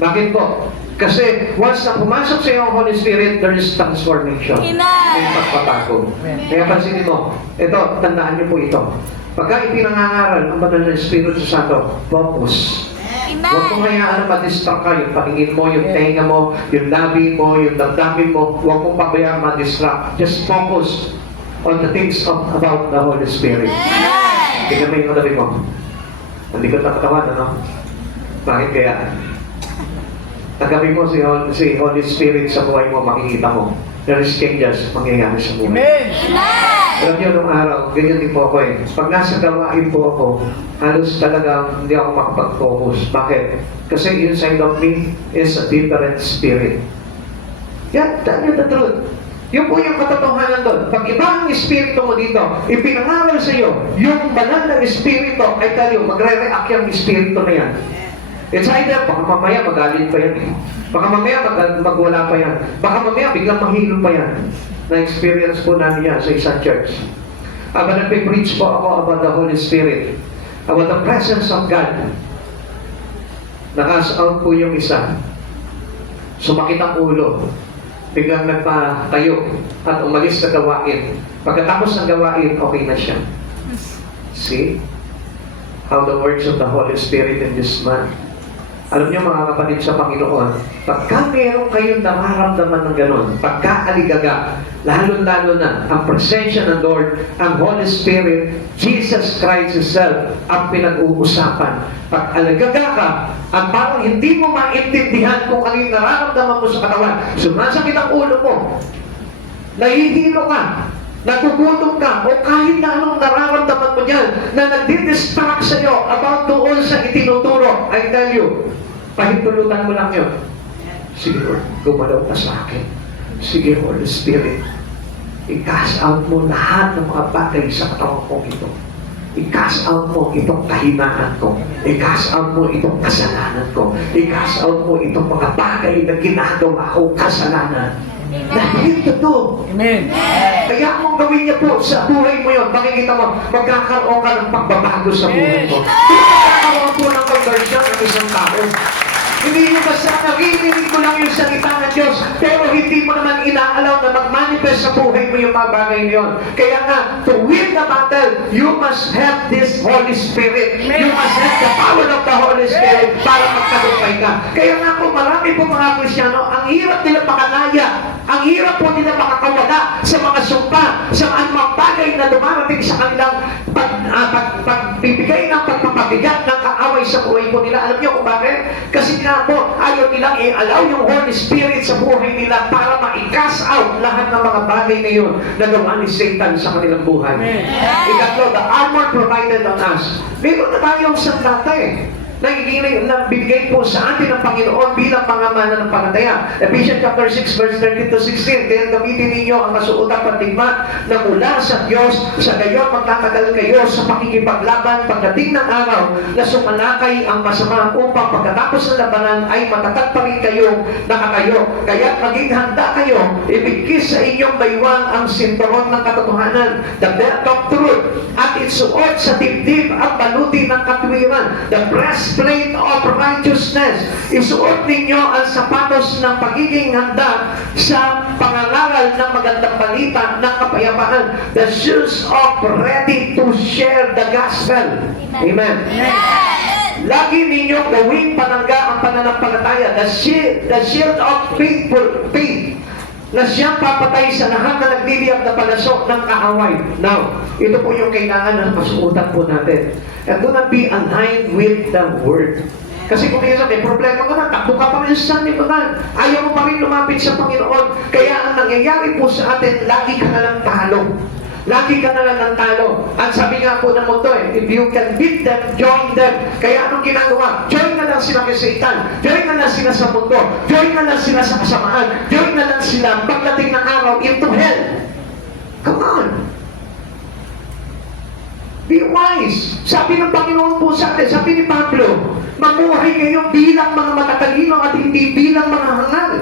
Bakit po? Kasi once na pumasok sa iyo ang Holy Spirit, there is transformation. Amen. May pagpapago. Kaya pansinin mo, ito, tandaan niyo po ito. Pagka ipinangangaral ang banal na Espiritu Santo, focus. Huwag mong hayaan na ma-distract ka. Yung paningin mo, yung tenga mo, yung labi mo, yung damdamin mo, huwag mong pabayaan ma-distract. Just focus on the things about the Holy Spirit. Amen. Tingnan mo yung katabi mo. Hindi ko natatawan, ano? Bakit kaya? Tagabi mo si Holy Spirit sa buhay mo, makikita mo. There is changes mangyayari sa buhay. Amen. Amen. Alam niyo, nung araw, ganyan din po ako eh. Pag nasa gawain po ako, halos talagang hindi ako makapag-focus. Bakit? Kasi inside of me is a different spirit. Yan, tell you the truth. Yun po yung katotohanan doon. Pag iba ang espiritu mo dito, ipinangaral sa iyo, yung banal na espiritu, ay tayo, magre-react yung espiritu na yan. It's either, baka mamaya magalit pa yan eh. Baka mamaya magwala pa yan. Baka mamaya biglang mahilo pa yan. Na-experience po namin yan sa isang church. Aba nagpe-preach po ako about the Holy Spirit. About the presence of God. Nakas out po yung isa. Sumakit ang ulo. Biglang nagpatayo at umalis sa gawain. Pagkatapos ng gawain, okay na siya. See? How the works of the Holy Spirit in this man. Alam niyo mga kapatid sa Panginoon, pagka meron kayong nararamdaman ng gano'n, pagka aligaga, lalo-lalo na ang presensya ng Lord, ang Holy Spirit, Jesus Christ Himself, ang pinag-uusapan. Pag aligaga ka, at parang hindi mo maintindihan kung ano yung nararamdaman mo sa katawan, sumasakit ang ulo mo, nahihilo ka, nagugutom ka, o kahit na anong nararamdaman mo dyan, na nagdidistract sa iyo about doon sa itinuturo, I tell you, pahintulutan mo lang yun. Sige Lord, gumalaw ka sa akin. Sige Holy Spirit, i-cast out mo lahat ng mga bagay sa katawan ko ito. I-cast out mo itong kahinaan ko. I-cast out mo itong kasalanan ko. I-cast out mo itong mga bagay na ginagawa ko kasalanan. Dahil ito. Amen. Kaya kung gawin niya po sa buhay mo yun, makikita mo, magkakaroon ka ng pagbabago sa buhay mo. Magkakaroon po ng conversion ng isang tao. Hindi nyo basta naririnig mo lang yung salita ng Diyos, pero hindi mo naman inaalaw na mag-manifest sa buhay mo yung mga bagay na yun. Kaya nga, to win the battle, you must have this Holy Spirit. You must have the power of the Holy Spirit para magtagumpay ka. Kaya nga po, marami po mga Kristiyano, ang hirap nila makalaya, ang hirap po nila makakawala sa mga sumpa, sa mga bagay na dumarating sa kanilang pagbibigay ng pagpapabigat ng kaaway sa buhay po nila. Alam niyo kung bakit? Kasi nga po, ayaw nilang i-allow yung Holy Spirit sa buhay nila para ma-cast out lahat ng mga bagay na yun na gawa ni Satan sa kanilang buhay. Ikatlo, the armor provided on us. Meron na tayong sandata na bigay po sa atin ng Panginoon bilang mga mananampalataya. Ephesians chapter 6 verse 13 to 16, kaya gamitin ninyo ang masuotang pandigma na mula sa Diyos, sa gayon magtatagal kayo sa pakikipaglaban pagdating ng araw na sumalakay ang masama upang pagkatapos ng labanan ay matatag pa rin kayong nakatayo. Kaya maging handa kayo, ibigkis sa inyong baywang ang sinturon ng katotohanan, the belt of truth, at isuot sa dibdib ang baluti ng katwiran, the breastplate of righteousness. Isuot ninyo ang sapatos ng pagiging handa sa pangangaral ng magandang balita ng kapayapaan, the shoes of ready to share the gospel. Amen. Lagi ninyo gawing panangga ang pananampalataya, the shield of faith, na siyang papatay sa lahat na nagdidiyag na palasok ng kaaway. Now, ito po yung kailangan na masuutan po natin. And do not be aligned with the Word. Kasi kung minsan may problema ka na, takbo ka pa rin sa sanlibutan. Ayaw mo pa rin lumapit sa Panginoon. Kaya ang nangyayari po sa atin, lagi ka na lang talo. Lagi ka na lang ng talo. At sabi nga po ng mundo, if you can beat them, join them. Kaya anong ginagawa? Join na lang sila kay Satan. Join na lang sila sa mundo. Join na lang sila sa kasamaan. Join na lang sila pagdating ng araw into hell. Come on. Be wise. Sabi ng Panginoon po sa atin, sabi ni Pablo, mamuhay kayo bilang mga matatalino at hindi bilang mga hangal.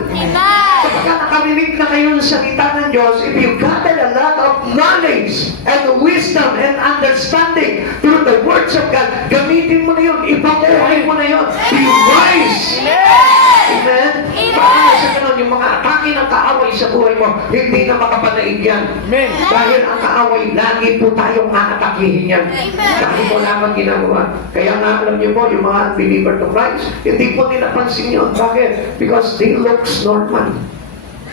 Kapag nakarinig na kayo sa salita ng Diyos, if you gather a lot of knowledge and wisdom and understanding through the words of God, gamitin mo na yun, ipamuhay mo na yun. Be wise. Amen? Para sa ganun, yung mga atake ng kaaway sa buhay mo, hindi na makapanaig yan. Dahil ang kaaway, lagi po tayong aatakihin yan. Dahil wala kang ginagawa. Kaya nga alam niyo po, yung mga believer to Christ, hindi po nila pansin yun. Bakit? Because they looks normal.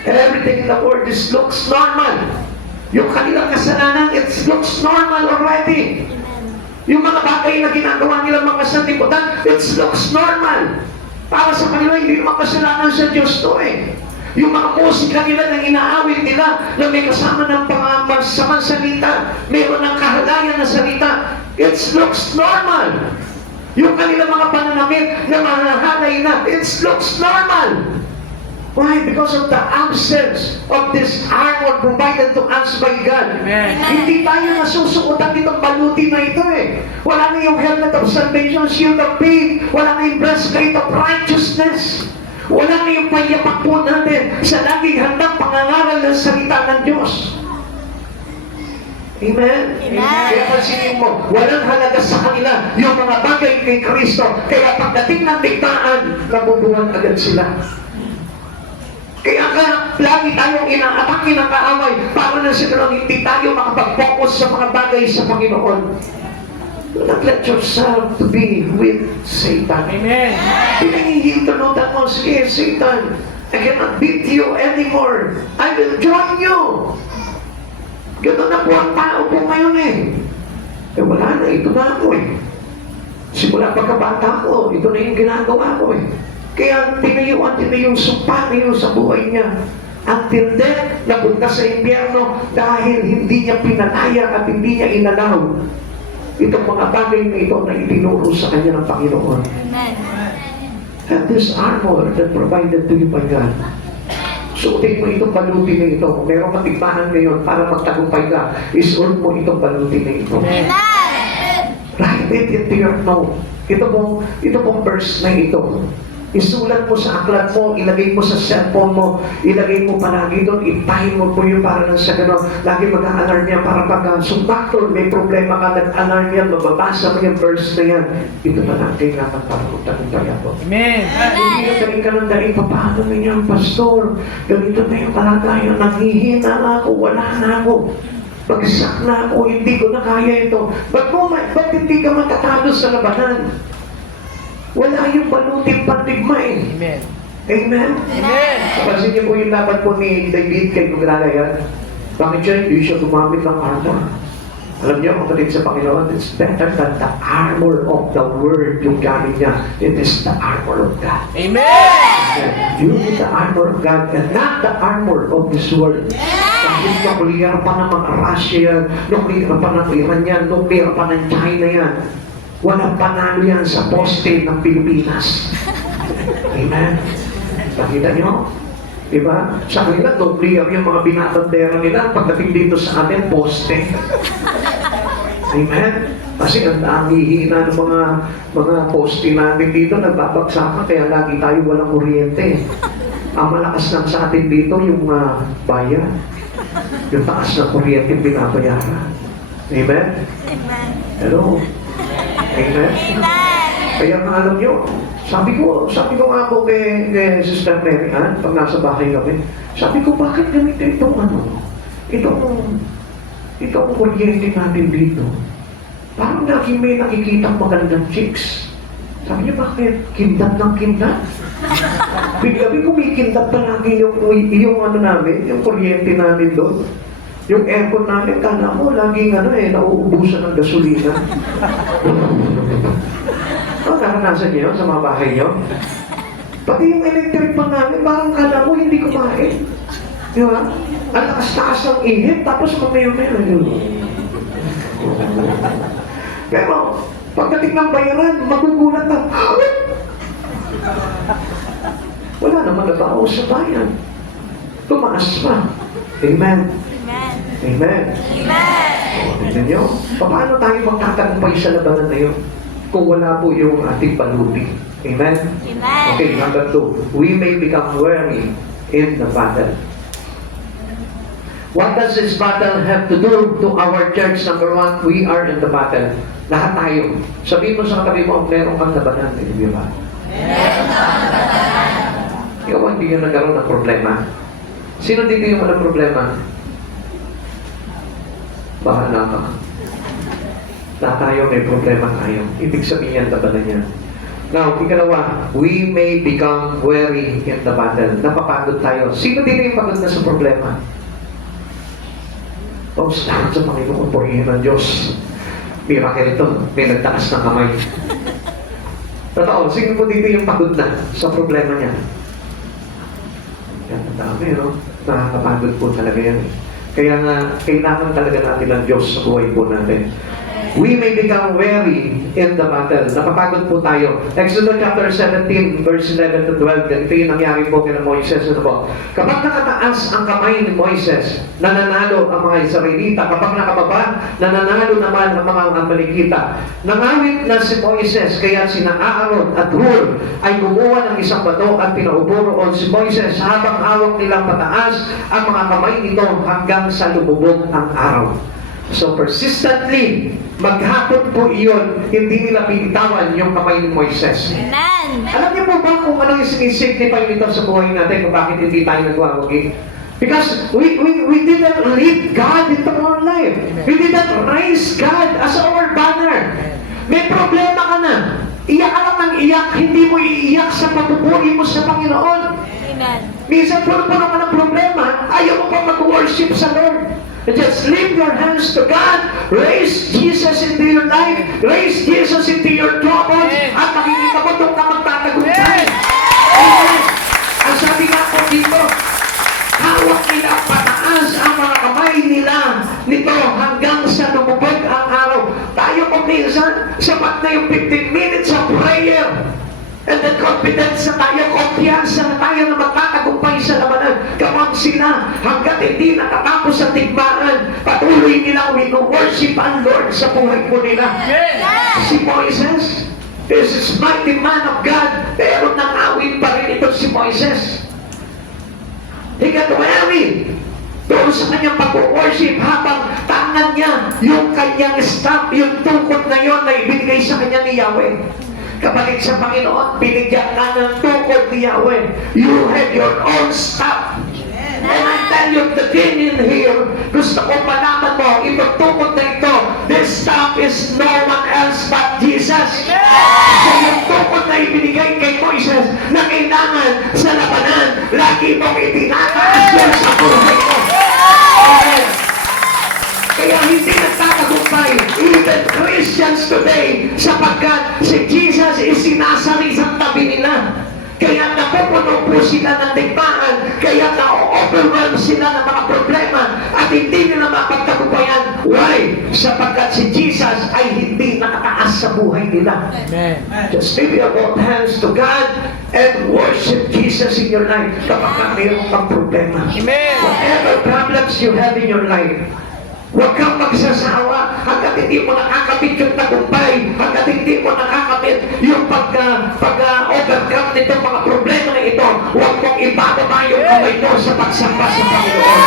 Everything in the world is looks normal. Yung kanilang kasalanan, it looks normal already. Yung mga bagay na ginagawa nila mga sanlibutan, it looks normal. Para sa kanila, hindi naman kasalanan sa Diyos to Yung mga musika nila na inaawit nila na may kasama ng masamang salita, mayroon ng kahalayan na salita, it looks normal. Yung kanilang mga pananamit na mahahalay na, it looks normal. Why? Because of the absence of this armor provided to us by God. Amen. Hindi tayo nasusuotan ditong baluti na ito Wala na yung helmet of salvation, shield of faith, wala na yung breastplate of righteousness. Wala na yung payapak po natin sa laging handang pangangaral ng salita ng Diyos. Amen? Kaya pansinin mo, walang halaga sa kanila yung mga bagay kay Kristo. Kaya pagdating ng digmaan, nabubuhan agad sila. Kaya lagi tayong inaatake ng kaaway para na sa ganun, hindi tayo makapag-focus sa mga bagay sa Panginoon. Do not let yourself to be with Satan. Amen. Pinahihintulutan mo, sige, Satan, I cannot beat you anymore. I will join you. Ganun na po ang tao po ngayon wala na, ito na ako Simula pagkabata ko, ito na yung ginagawa ko Kaya tinayo yung sumpa niyo sa buhay niya. Until death, napunta sa impyerno dahil hindi niya pinalaya at hindi niya inalaw itong mga bagay na ito na itinuro sa kanya ng Panginoon. And this armor that provided to you by God, suotin mo itong baluti na ito. Kung meron kang tigmahan ngayon para magtagumpay ka, isuot mo itong baluti na ito. Write it into your note. Ito pong verse na ito. Isulat mo sa aklat mo, ilagay mo sa cellphone mo, ilagay mo palagi doon, ipahin mo po yun para lang sa gano'n. Lagi mag-a-alarm yan para pag sumbakto, may problema ka, nag-alarm yan, mababasa mo yung verse na yan. Ito na lang kailangan para magtagumpay ako. Amen. Hindi na dahil ka lang dahil, paano ninyo ang pastor? Ganito na yung kalagayan, nanghihina na ako, wala na ako. Bagsak na ako, hindi ko na kaya ito. Ba't hindi ka matatalo sa labanan? Wala yung baluting pandigma Amen. Amen? Amen. Kapansin niyo po yung laban po ni David kay Goliath. Bakit siya hindi siya gumamit ng armor? Alam niyo, kapatid sa Panginoon, it's better than the armor of the Word yung gamit niya. It is the armor of God. Amen. You need the armor of God and not the armor of this world. Kahit nuklear pa ng mga Russia yan, nuklear pa ng Iran yan, nuklear pa ng China yan, walang panalo yan sa poste ng Pilipinas. Amen? Nakita niyo? Diba? Sa kanila, nuklear yung mga binatandera nila. Pagdating dito sa atin, poste. Amen? Kasi ang hihina ng mga poste natin dito, nagbabagsakan, kaya lagi tayo walang kuryente. Ang malakas lang sa atin dito, yung bayan. Yung taas ng kuryente binabayaran. Amen? Amen. Hello? Amen? Amen. Kaya nga alam nyo, sabi ko nga po kay Sister Mary Ann, pag nasa bahay kami, sabi ko, bakit ganito itong kuryente natin dito? Parang lagi may nakikitang magandang chicks. Sabi niya, bakit? Kindat ng kindat? Biglabi kumikindat palagi yung ano namin, yung kuryente namin doon. Yung aircon namin, kala mo, laging nauubusan ng gasolina. Naranasan niyo sa mga bahay niyo? Pati yung electric pan namin, parang kala mo hindi kumain. Di ba? Ang lakas-taas ng init, tapos mamayo-mayo yun. Pero, pagdating ng bayaran, magugulat na. Wala naman na tao sa bayan. Tumaas pa. Amen. Amen. Amen. Amen. Tignan niyo, paano tayo magtatagumpay sa labanan na yun? Kung wala po yung ating paluti. Amen? Amen. Okay, number 2. We may become weary in the battle. What does this battle have to do to our church? Number 1, we are in the battle. Lahat tayo. Sabihin mo sa katabi mo, meron kang labanan. Hindi ba? Ikaw ba hindi ka nagkaroon ng problema? Sino dito yung walang problema? Bahala ka. Lahat tayo may problema tayo. Ibig sabihin yan, labanan yan. Now, ikalawa, we may become weary in the battle. Napapagod tayo. Sino dito yung pagod na sa problema? Salamat sa Panginoon, purihin ng Diyos. Miracle ito. May nagtaas ng kamay. Totoo, sino po dito yung pagod na sa problema niya? Yan, ang dami, no? Nakakapagod po talaga yan. Kaya nga, kailangan talaga natin ng Diyos sa buhay po natin. We may become weary in the battle. Napapagod po tayo. Exodus chapter 17, verse 11 to 12. Ganito yung nangyari po kina Moises. Ano po? Kapag nakataas ang kamay ni Moises, nananalo ang mga Israelita. Kapag nakababa, nananalo naman ang mga Amalekita. Nangawit na si Moises, kaya sina Aaron at Hur ay gumawa ng isang bato at pinaupo roon si Moises habang hawak nilang pataas ang mga kamay nito hanggang sa lumubog ang araw. So persistently, maghapon po iyon, hindi nila pinitawan yung kamay ni Moises. Amen. Alam niyo po ba kung ano yung sinisignify nito sa buhay natin kung bakit hindi tayo nagwawagi? Because we didn't lead God into our life. We didn't raise God as our banner. May problema ka na. Iyak ka lang ng iyak, hindi mo iiyak sa pagpupuri mo sa Panginoon. Amen. Minsan puno-puno ka ng problema, ayaw mo pa mag-worship sa Lord. Just lift your hands to God, raise Jesus into your life, raise Jesus into your troubles, at makikita mo doon ka magtatagumpay. Amen. Ang sabi nga po dito, hawak nila pataas ang mga kamay nila nito hanggang sa lumubog ang araw. Tayo kung minsan, sapat na yung 15 minutes of prayer. And then confidence na tayo, kumpiyansa na tayo na magtatagumpay sa labanan. Kamang sila, hanggat hindi natatapos ang tigmaan, patuloy nilang wino-worship ang Lord sa buhay po nila. Si Moises, this is mighty man of God, pero nangawin pa rin ito si Moises. He got weary doon sa kanyang pag-worship habang tangan niya yung kanyang staff, yung tukod na yon na ibinigay sa kanya ni Yahweh. Kapatid sa Panginoon, binigyan ka ng tukod ni Yahweh. You have your own staff. And I tell you, the king in here, gusto ko malaman mo, itong tukod na ito, this staff is no one else but Jesus. So yung tukod na ibinigay kay Moises na kailangan sa labanan, lagi mong itinataas yan sa buhay mo. Kaya hindi nagtatagumpay Christians today sapagkat si Jesus is sinasari sa tabi nila. Kaya napupuno po sila ng digmaan, kaya na-overwhelm sila ng mga problema at hindi nila mapagtagumpayan. Why? Sapagkat si Jesus ay hindi nakataas sa buhay nila. Amen. Just lift your both hands to God and worship Jesus in your life kapag mayroong kang problema. Amen. Whatever problems you have in your life, huwag kang magsasawa hanggat hindi mo nakakapit yung tagumpay, hanggat hindi mo nakakapit yung pag-overcome nitong mga problema na ito. Huwag mong ibababa yung kamay mo sa pagsamba sa Panginoon.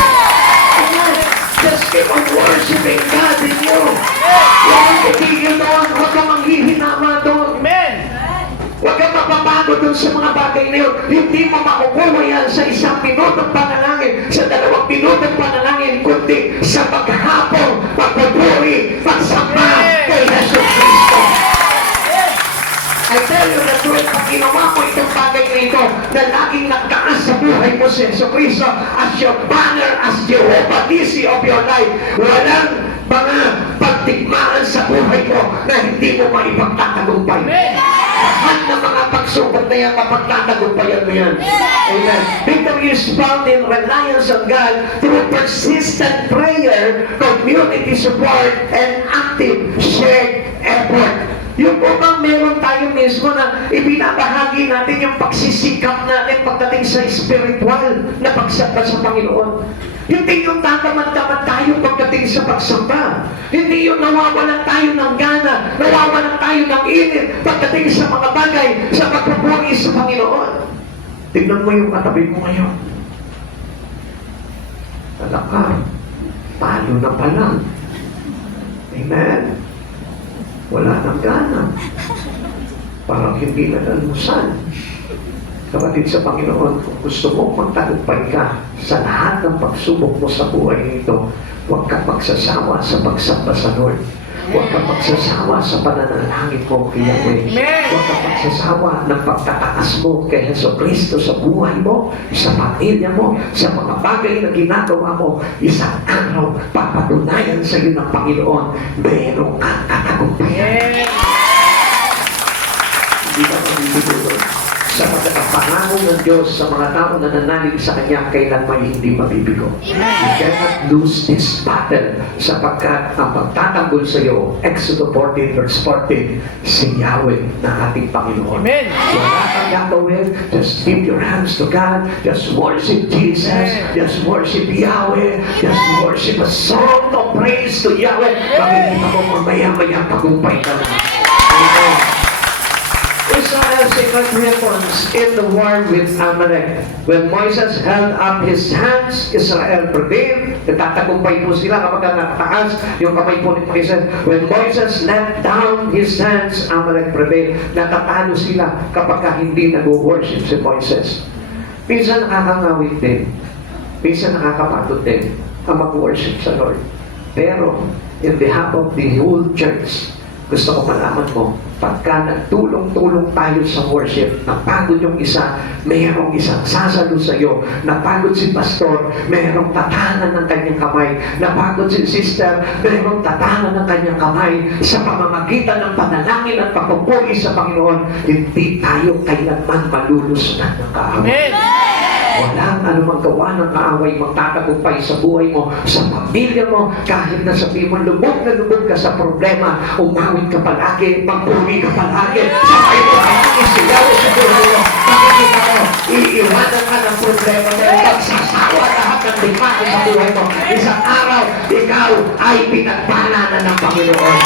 Just keep on worshiping God in you. Huwag kang titigil doon, huwag kang manghihinama doon. Amen. Huwag kang mapapagod dun sa mga bagay na yun. Hindi mo makukuha yan sa 1 minutong panalangin, sa 2 minutong panalangin, kundi sa paghapong, pagpupuri, pagsamba kay Jesus Cristo. I tell you the truth, pag ginawa mo itong bagay na ito, na laging nagtaas sa buhay mo si Jesus Cristo as your banner, as Jehovah Nissi of your life, walang mga pagtigmaan sa buhay mo na hindi mo maipagtatagumpay. Lahat ng mga pagsubok na yan, mapagtatagumpayan mo yan. Amen. Victory is found in reliance on God through persistent prayer, community support, and active shared effort. Yung po bang meron tayo mismo na ibinabahagi natin yung pagsisikap natin pagdating sa spiritual na pagsamba sa Panginoon. Hindi yung tatamad-tamad tayo pagdating sa pagsamba. Hindi yung nawawalan tayo ng gana, nawawalan tayo ng init pagdating sa mga bagay, sa pagpupuri sa Panginoon. Tignan mo yung katabi mo ngayon. Talaka, talo na pala. Amen. Wala nang gana. Parang hindi na nalmusan. Kapatid sa Panginoon, kung gusto mo magtagumpay ka sa lahat ng pagsubok mo sa buhay nito, huwag kang magsasawa sa pagsamba sa Lord. Huwag kang magsasawa sa pananalangin mo kay Yahweh. Huwag kang magsasawa ng pagtataas mo kay Hesus Kristo sa buhay mo, sa pamilya mo, sa mga bagay na ginagawa mo. Isang araw, papatunayan sa iyo ng Panginoon, mayroong kang katagumpayan. Hindi ka mabibigyan sa pagkakapangako ng Diyos sa mga tao na nanalig sa Kanya, kailanman hindi mabibigo. You cannot lose this battle sapagkat ang pagtatanggol sa iyo, Exodus 14 verse 14, si Yahweh na ating Panginoon. Amen. Wala kang gagawin, just lift your hands to God, just worship Jesus, just worship Yahweh, just worship a song of praise to Yahweh. Makikita mo mamaya-maya tagumpay ka na. Amen. Israel's secret weapons in the war with Amalek. When Moses held up his hands, Israel prevailed. Nagtatagumpay po sila kapag nakataas yung kamay po ni Moises. When Moses let down his hands, Amalek prevailed. Natatalo sila kapag hindi nag-worship si Moises. Minsan nakakangawit din. Minsan nakakapagod din ang mag-worship sa Lord. Pero, in behalf of the whole church, gusto ko malaman mo, pagka nagtulong-tulong tayo sa worship, napagod yung isa, mayroong isang sasalo sa iyo, napagod si pastor, mayroong tatanan ng kanyang kamay, napagod si sister, mayroong tatanan ng kanyang kamay, sa pamamagitan ng panalangin at pagpupuri sa Panginoon, hindi tayo kailanman malulusunan ng kaaway. Walang anumang gawa ng kaaway magtatagumpay sa buhay mo, sa pamilya mo, kahit na sabihin mo, lubog na lubog ka sa problema, umawit ka palagi, magpuri ka palagi, sabay mo palagi sigaw sa buhay mo, makikita mo, iiwanan ka ng problema mo, magsasawa lahat ng digmaan sa buhay mo. Isang araw, ikaw ay pinagpala na ng Panginoon.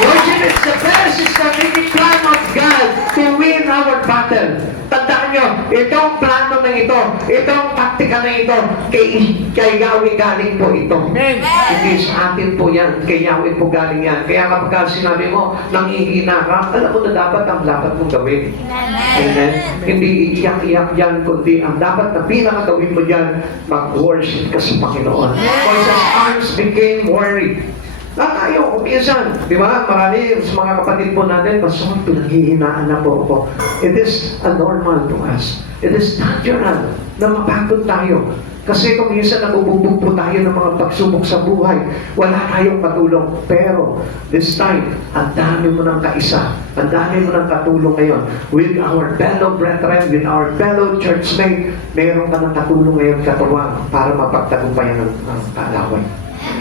Worship is the best strategic plan of God to win our battle. Tandaan nyo, itong plano na ito, itong taktika na ito, kay Yahweh galing po ito. Amen. Hindi sa atin po yan, kay Yahweh po galing yan. Kaya kapag sinabi mo, nanghihina ka, alam mo na dapat ang dapat mong gawin. Amen. Hindi iiyak-iyak yan, kundi ang dapat na pinakagawin mo dyan, mag-worship ka sa Panginoon. Moses' arms became worried. Tayo, minsan, di ba? Marami sa mga kapatid po natin, Pastor, pinaghihinaan na po ako. It is a normal to us. It is natural na mapagod tayo. Kasi kung minsan nabububog po tayo ng mga pagsubok sa buhay, wala tayong katulong. Pero this time, ang dami mo ng kaisa, ang dami mo ng katulong ngayon. With our fellow brethren, with our fellow churchmate, meron ka ng katulong ngayon katuwang para mapagtagumpayan ang kaalawan.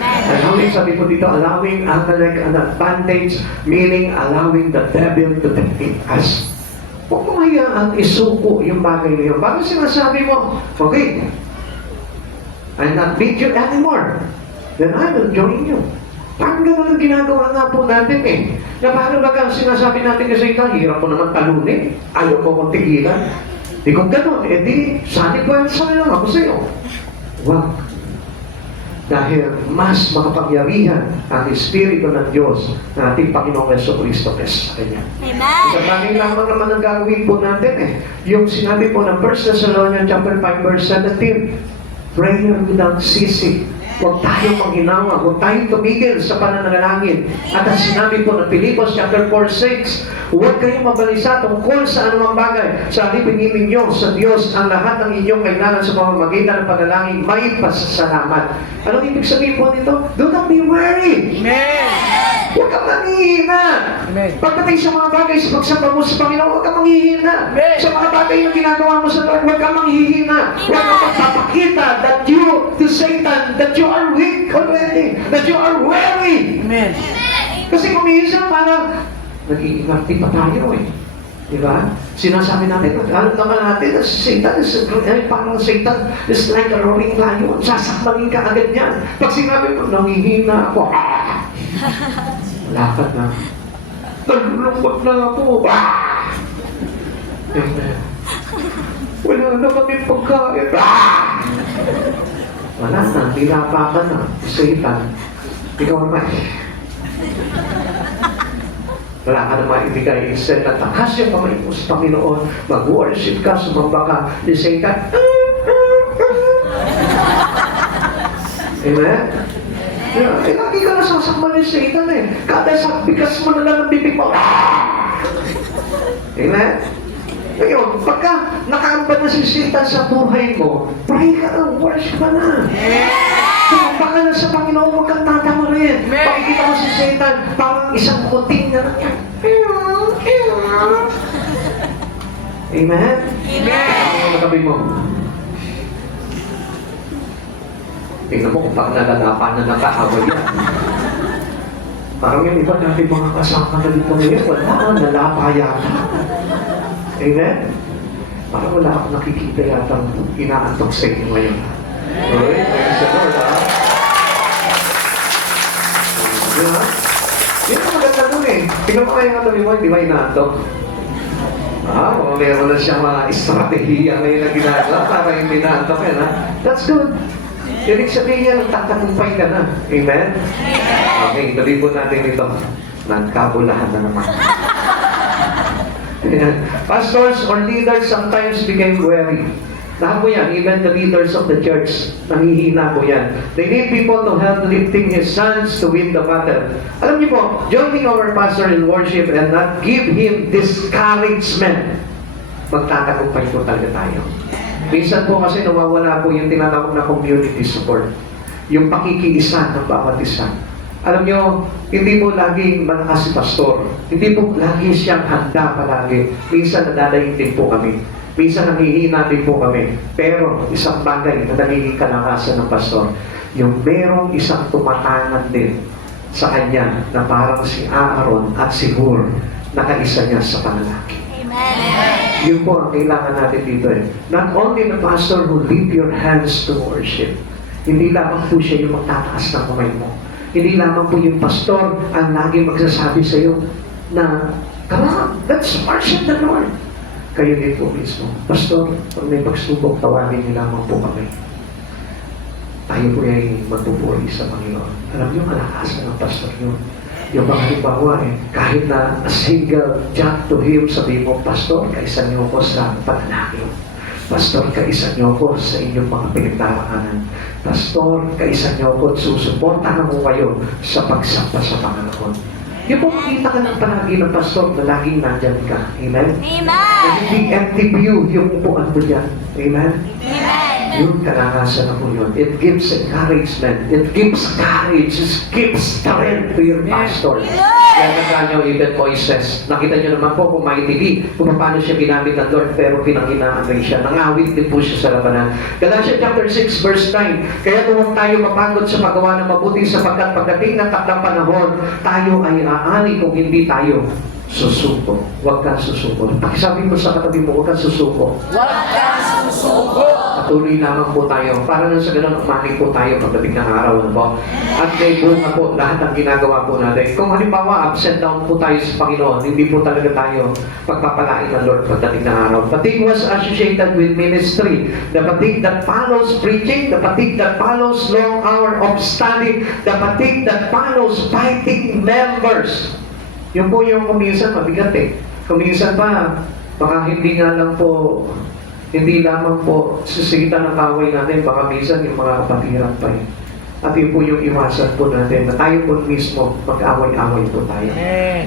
Allowing, sabi po dito, allowing an advantage, meaning allowing the devil to tempt us. Huwag mo hayaan isuko yung bagay na yun. Bakit sinasabi mo, okay, I'll not beat you anymore. Then I will join you. Parang gano'n ang ginagawa nga po natin eh. Na paano ba ang sinasabi natin kasi ikaw, hirap mo naman talunin. Ayaw mo kong tigilan. Di kung gano'n, di, sani ko yan sa lang ako sa'yo. Wag. Dahil mas makapangyarihan ang Espiritu ng Diyos na ating Panginoong Jesucristo kaysa sa Kanya. Amen. Isang bagay lamang naman ang gagawin po natin eh. Yung sinabi po ng 1 Thessalonians chapter 5 verse 17, prayer without ceasing. Huwag tayong manghinawa, huwag tayong tumigil sa pananalangin. At ang sinabi po ng Pilipos chapter 4:6, huwag kayong mabalisa tungkol sa anumang bagay. Sa alipin ninyo sa Diyos ang lahat ng inyong kailangan sa pamamagitan ng panalangin, may pasasalamat. Anong ibig sabihin po nito? Do not be worried. Amen. Huwag kang manghihina. Amen. Pagdating sa mga bagay sa pagsamba mo sa Panginoon, huwag kang manghihina. Amen. Sa mga bagay na ginagawa mo sa Lord, huwag kang manghihina. Huwag kang magpapakita that you, to Satan, that you are weak already, that you are weary. Amen. Kasi kung minsan parang nag-iingarti pa tayo eh. Di ba? Sinasabi natin, alam naman natin na Satan is parang Satan is like a roaring lion. Sasakmalin ka agad yan. Pag sinabi mo, nanghihina ako. Lakad na. Nalulungkot na ako. Amen. Wala na kami pagkain. Wala na, nilapakan na. Satan. Ikaw naman. Wala ka naman ibigay. Instead na takas yung kamay mo sa Panginoon, mag-worship ka, sumamba ka ni Satan. Amen? Eh, lagi ka nasasakmal ni Satan eh. Kada sa bigas mo na lang ang bibig mo. Amen? Ngayon, pagka nakaamba na si Satan sa buhay mo, pray ka na, worship ka na. Sumamba ka na sa Panginoon, huwag kang tatama rin. Pakikita mo si Satan, parang isang kuting na lang yan. Amen? Ano ang nagabi mo? Tingnan mo kung parang nalalapan na nakaaway yan. Parang yung iba natin mga kasama na dito ngayon, wala, nalapa yata. Amen? Parang wala akong nakikita yatang inaantok sa inyo ngayon. Alright? Praise the Lord, ha? Diba? Yun ang maganda dun eh. Tingnan mo kayo nga tabi mo, di ba inaantok? Meron na siyang mga estratehiya ngayon na ginagawa para yung inaantok yan, ha? That's good. Ibig sabihin yan, tatagumpay ka na. Amen? Okay, tabi po natin ito. Nagkabulahan na naman. Pastors or leaders sometimes became weary. Lahat po yan, even the leaders of the church, nangihina po yan. They need people to help lifting his sons to win the battle. Alam niyo po, joining our pastor in worship and not give him discouragement, magtatagumpay po talaga tayo. Minsan po kasi nawawala po yung tinatawag na community support. Yung pakikiisa ng bawat isa. Alam nyo, hindi po laging malakas si pastor. Hindi po lagi siyang handa palagi. Minsan nadadayin din po kami. Minsan nangihina din po kami. Pero isang bagay na nagiging kalakasan ng pastor, yung merong isang tumatangan din sa kanya na parang si Aaron at si Hur, nakaisa niya sa panalangin. Amen. Yun po ang kailangan natin dito eh. Not only the pastor who lift your hands to worship. Hindi lamang po siya yung magtataas ng kamay mo. Hindi lamang po yung pastor ang lagi magsasabi sa iyo na, come on, let's worship the Lord. Kayo din po mismo. Pastor, pag may pagsubok, tawagin niyo lamang po kami. Tayo po ay magpupuri sa Panginoon. Alam niyo, kalakasan ng pastor yun. Yung mga halimbawa eh, kahit na a single jot to him, sabi mo, Pastor, kaisa niyo ko sa panalangin. Pastor, kaisa niyo ko sa inyong mga pinagdaraanan. Pastor, kaisa niyo ko at susuportahan ko kayo sa pagsamba sa Panginoon. Yung po makita ka ng palagi ng pastor na laging nandyan ka. Amen? Amen. Na hindi empty view yung upuan mo dyan. Amen? Amen. Yung kalakasan na po yun. It gives encouragement. It gives courage. It gives strength to your pastor. Kaya nagkanyo even Moises. Nakita nyo naman po kung may TV, kung paano siya ginamit ng Lord, pero pinanghinaan rin siya. Nangawit din po siya sa labanan. Galatians chapter 6 verse 9. Kaya huwag tayo mapagod sa paggawa ng mabuti sapagkat pagdating ng takdang panahon, tayo ay aani kung hindi tayo susuko. Huwag kang susuko. Pakisabi mo sa katabi mo, huwag kang susuko. Huwag kang susuko. Patuloy lamang po tayo. Para nang sa ganun, umanig po tayo pagdating ng araw. Ano po? At may bunga po lahat ng ginagawa po natin. Kung halimbawa, absent down po tayo sa Panginoon, hindi po talaga tayo pagpapalain ng Lord pagdating ng araw. Fatigue was associated with ministry. The fatigue that follows preaching, the fatigue that follows long hour of study, the fatigue that follows fighting members. Yun po yung kuminsan mabigat eh. Kuminsan pa, baka hindi nga lang po, hindi lamang po sisita ng kaway natin, baka minsan yung mga kapatiran pa eh. At yun po yung iwasan po natin na tayo po mismo mag-away-away po tayo.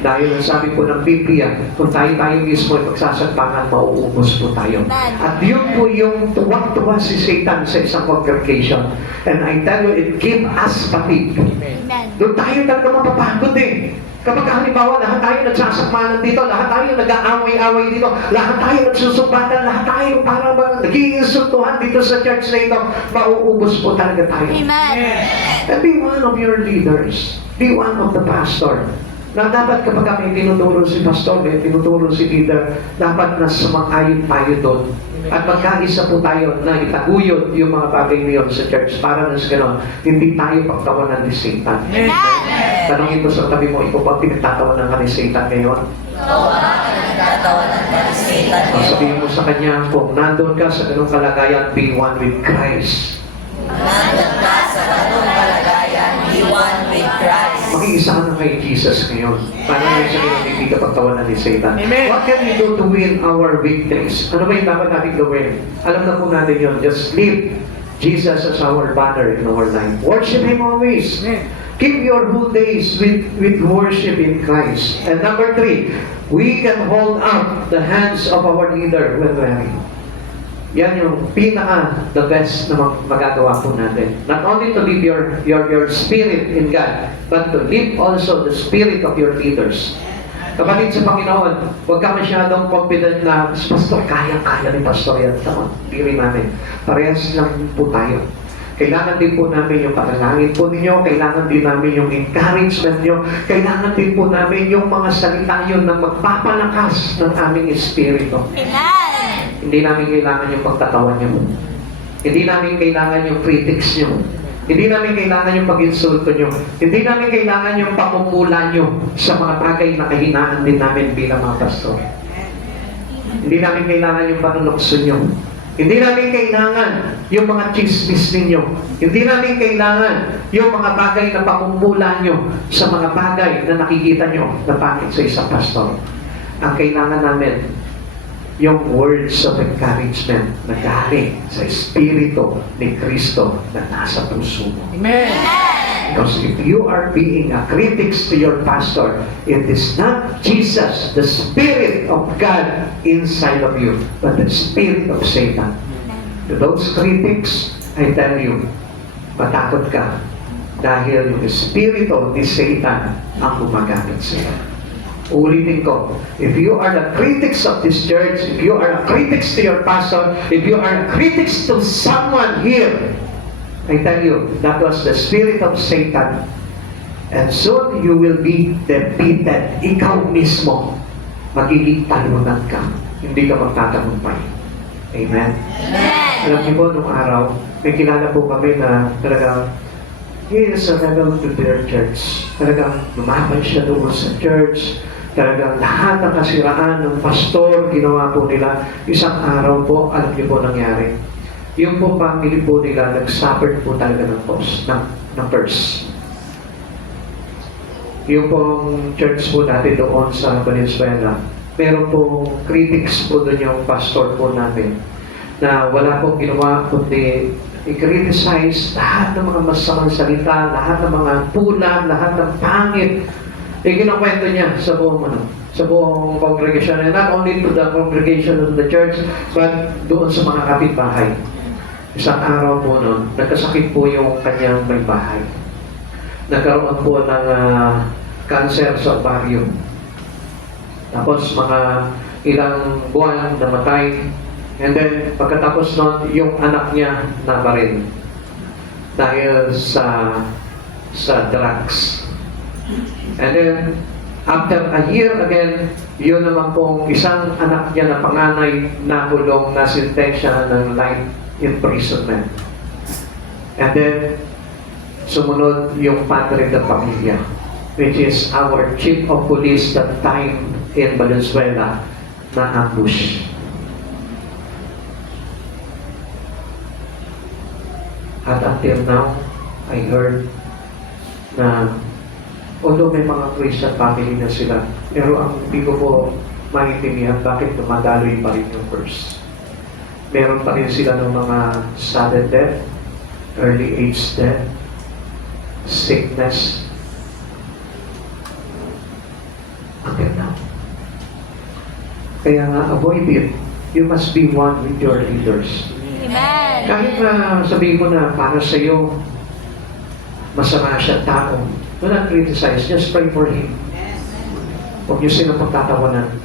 Dahil sabi po ng Biblia, kung tayo mismo ay magsasagpangan, mauubos po tayo. At yun po yung tuwang-tuwa si Satan sa isang congregation. And I tell you, it gives us fatigue. Doon tayo talaga mapapagod eh. Kapag halimbawa, lahat tayo nagsasakmanan dito, lahat tayo nag-aaway-away dito, lahat tayo nagsusumbatan, lahat tayo parang nag-iinsultuhan dito sa church na ito, mauubos po talaga tayo. Amen. And be one of your leaders. Be one of the pastor. Na dapat kapag may tinuturo si pastor, may tinuturo si leader, dapat na sumang-ayon tayo doon. At magkaisa po tayo na itaguyod yung mga bagay niyon sa church para na sa gano'n, hindi tayo pagtawanan ni Satan. Tanongin mo sa tabi mo, ikaw ba pinagtatawanan ka ni Satan ngayon? Sabihin mo sa kanya, kung nandun ka sa ganung kalagayan, be one with Christ. Mag-iisa ka na kay Jesus ngayon. Paano yung sabihin hindi ka pagtawanan ni Satan? What can we do to win our victories? Ano ba yung dapat natin gawin? Alam na po natin yun. Just leave Jesus as our banner in our life. Worship Him always. Keep your whole days with worship in Christ. And number 3, we can hold up the hands of our leader when weary. Yan yung the best na magagawa po natin. Not only to live your spirit in God, but to live also the spirit of your leaders. Kapatid sa Panginoon, huwag ka masyadong confident na, Pastor, kaya ni Pastor yan. Tama, hindi rin namin. Parehas lang po tayo. Kailangan din po namin yung panalangin po ninyo, kailangan din namin yung encouragement nyo, kailangan din po namin yung mga salita yun na magpapalakas ng aming espiritu. Hindi namin kailangan yung pagtatawan nyo. Hindi namin kailangan yung critics nyo. Hindi namin kailangan yung pag-insulto nyo. Hindi namin kailangan yung pamumula nyo sa mga bagay na kahinaan din namin bilang mga pastor. Hindi namin kailangan yung panunokso nyo. Hindi namin kailangan yung mga chismis ninyo. Hindi namin kailangan yung mga bagay na pamumula nyo sa mga bagay na nakikita nyo na pangit sa isang pastor. Ang kailangan namin, yung words of encouragement na galing sa Espiritu ni Kristo na nasa puso mo. Amen. Because if you are being a critics to your pastor, it is not Jesus, the Spirit of God inside of you, but the Spirit of Satan. To those critics, I tell you, matakot ka dahil yung Espiritu ni Satan ang gumagamit sa iyo. Ulitin ko, if you are the critics of this church, if you are critics to your pastor, if you are critics to someone here, I tell you, that was the spirit of Satan. And soon you will be defeated. Ikaw mismo, magiging talunan ka. Hindi ka magtatagumpay. Amen? Alam niyo po, nung araw, may kilala po kami na talagang he is a rebel to their church. Talagang lumaban siya doon sa church. Talagang lahat ng kasiraan ng pastor, ginawa po nila. Isang araw po, alam niyo po nangyari. Yung po family po nila, nag-suffer po talaga ng curse. Yung pong church po natin doon sa Valenzuela, meron po critics po doon yung pastor po natin na wala pong ginawa kundi i-criticize lahat ng mga masamang salita, lahat ng mga pulang, lahat ng pangit. Kinakwento niya sa buong congregation, and not only to the congregation of the church, but doon sa mga kapitbahay. Isang araw po noon, nagkasakit po yung kanyang may bahay. Nagkaroon po ng cancer sa ovarium. Tapos mga ilang buwan namatay. And then pagkatapos noon, yung anak niya nabaril dahil sa drugs. And then after a year again, yun naman pong isang anak niya na panganay na kulong na sentensya ng life imprisonment. And then, sumunod yung padre ng pamilya, which is our chief of police that time in Valenzuela na ambush. At until now, I heard na although may mga Christian family na sila, pero ang hindi ko po maintindihan bakit dumadaloy pa rin yung curse. Meron pa rin sila ng mga sudden death, early age death, sickness. Until now. Kaya nga, avoid it. You must be one with your leaders. Amen. Kahit na sabihin mo na para sa iyo, masama siya tao, do not criticize, just pray for him. Huwag niyo silang pagtatawanan.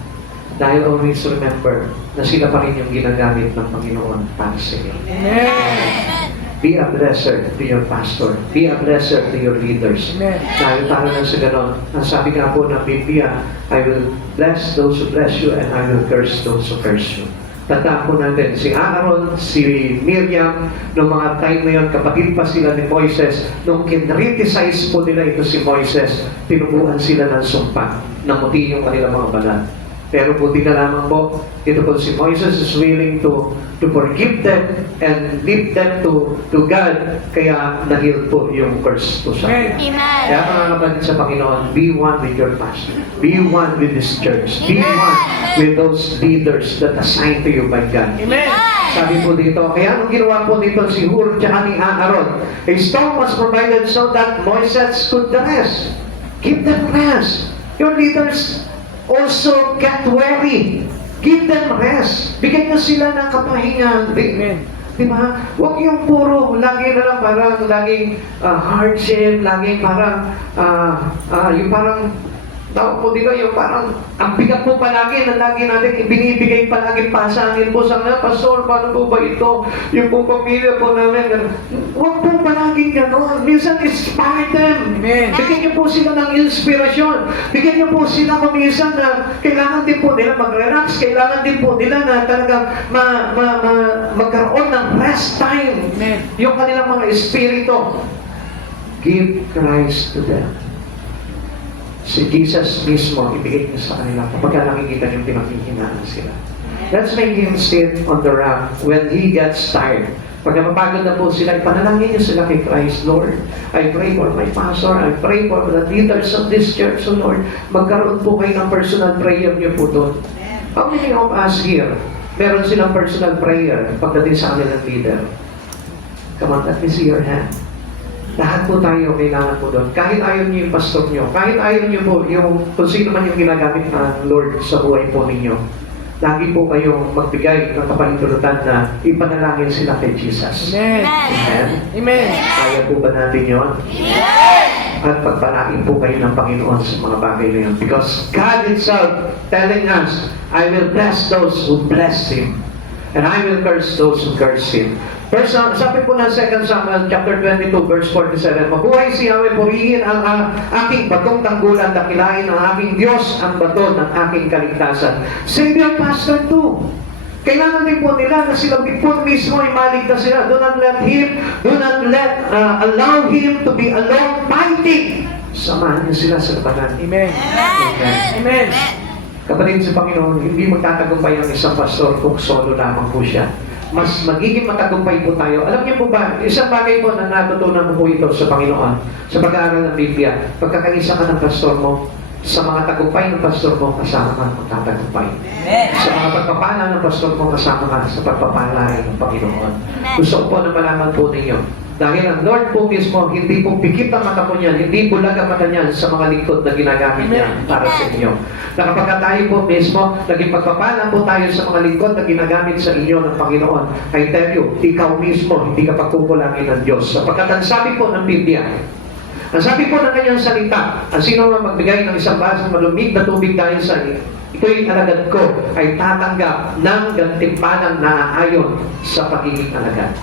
Dahil always remember na sila pa rin yung ginagamit ng Panginoon para sa iyo. Amen. Be a blesser to your pastor. Be a blesser to your leaders. Dahil para lang sa ganon, ang sabi nga po ng Biblia, I will bless those who bless you and I will curse those who curse you. Tandaan po natin, si Aaron, si Miriam, noong mga time na yun, kapatid pa sila ni Moises, nung kinriticize po nila ito si Moises, tinubuhan sila ng sumpa, namuti yung kanilang mga balat. Pero buti na lamang po, ito po si Moises is willing to forgive them and lead them to God, kaya nahil po yung curse to siya. Amen. Kaya mga kapatid sa Panginoon, be one with your pastor. Be one with this church. Be one with those leaders that assigned to you by God. Sabi po dito, kaya anong ginawa po dito si Hur at ni Aaron? A stone was provided so that Moises could rest. Give them rest. Your leaders also get weary. Give them rest. Bigyan nyo sila ng kapahingan. Di ba? Huwag yung puro, lagi na lang parang laging hardship, laging parang, yung parang, tawag po dito, yung parang, ang bigat po palagi na lagi natin binibigay palagi pasangin po sa mga, Pastor, paano po ba ito? Yung po pamilya po namin, huwag po palagi gano'n. Minsan, inspire them. Bigyan niyo po sila ng inspirasyon. Bigyan niyo po sila kuminsan na kailangan din po nila mag-relax, kailangan din po nila na talagang magkaroon ng rest time. Yung kanilang mga espiritu. Give Christ to them. Si Jesus mismo, ibigay niya sa kanila kapag nakikita niyong pinanghihinaan sila. Let's make him sit on the rock when he gets tired. Pag napapagod na po sila, ipanalangin niyo sila kay Christ, Lord. I pray for my pastor. I pray for the leaders of this church, so Lord. Magkaroon po kayo ng personal prayer niyo po doon. How many of us here, meron silang personal prayer pagdating sa kanilang leader? Come on, let me see your hand. Lahat po tayo kailangan po doon. Kahit ayaw niyo yung pastor niyo, kahit ayaw niyo po yung kung sino man yung ginagamit ng Lord sa buhay po ninyo, lagi po kayong magbigay ng kapalintulutan na ipanalangin sila kay Jesus. Amen. Amen? Amen. Kaya po ba natin yun? At pagpalain po kayo ng Panginoon sa mga bagay na yun. Because God Himself telling us, I will bless those who bless Him. And I will curse those who curse Him. First, sabi po ng 2 Samuel chapter 22 verse 47, mabuhay si Yahweh, purihin ang aking batong tanggulan, dakilain ang aking Diyos ang bato ng aking kaligtasan. Save your pastor too. Kailangan din po nila na sila po mismo ay maligtas sila. Do not allow him to be alone fighting. Samahan niyo sila sa labanan. Amen. Amen. Amen. Kapatid sa Panginoon, hindi magtatagumpay ang isang pastor kung solo lamang po siya. Mas magiging matagumpay po tayo. Alam niyo po ba, isang bagay po na natutunan mo po ito sa Panginoon, sa pag-aaral ng Biblia, pagkakaisa ka ng pastor mo, sa mga tagumpay ng pastor mo, kasama ka magtatagumpay. Sa mga pagpapala ng pastor mo, kasama ka sa pagpapala ng Panginoon. Gusto ko po na malaman po ninyo Dahil ang Lord po mismo, hindi po pikit ang mata po niyan, hindi bulag ang mata niyan sa mga lingkod na ginagamit niya para sa inyo. Na kapag tayo po mismo, naging pagpapala po tayo sa mga lingkod na ginagamit sa inyo ng Panginoon, I tell you, ikaw mismo, hindi ka pagkukulangin ng Diyos. Sapagkat ang sabi po ng Biblia, ang sabi po ng kanyang salita, ang sino man magbigay ng isang basong malumig na tubig dahil sa ito'y alagad ko, ay tatanggap ng gantimpalang naaayon sa pagiging alagad.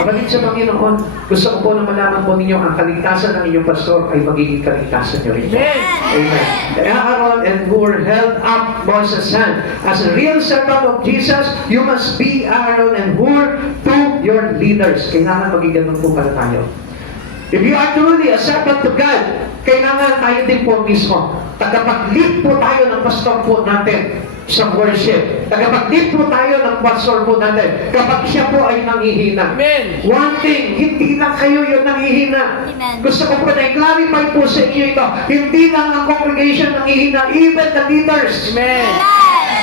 Kapatid sa Panginoon, gusto ko po na malaman po ninyo ang kaligtasan ng inyong pastor ay magiging kaligtasan nyo rin. Amen. Kaya Aaron and Hur held up Moses' hand. As a real servant of Jesus, you must be Aaron and Hur to your leaders. Kailangan maging ganun po pala tayo. If you are truly a servant to God, kailangan tayo din po mismo. Tagapag-lead po tayo ng pastor po natin sa worship. Tagapag-lead po tayo ng pastor po natin kapag siya po ay nanghihina. Amen. One thing, hindi lang kayo yung nanghihina. Amen. Gusto ko po na i-clarify po sa inyo ito. Hindi lang ang congregation nanghihina, even the leaders. Amen.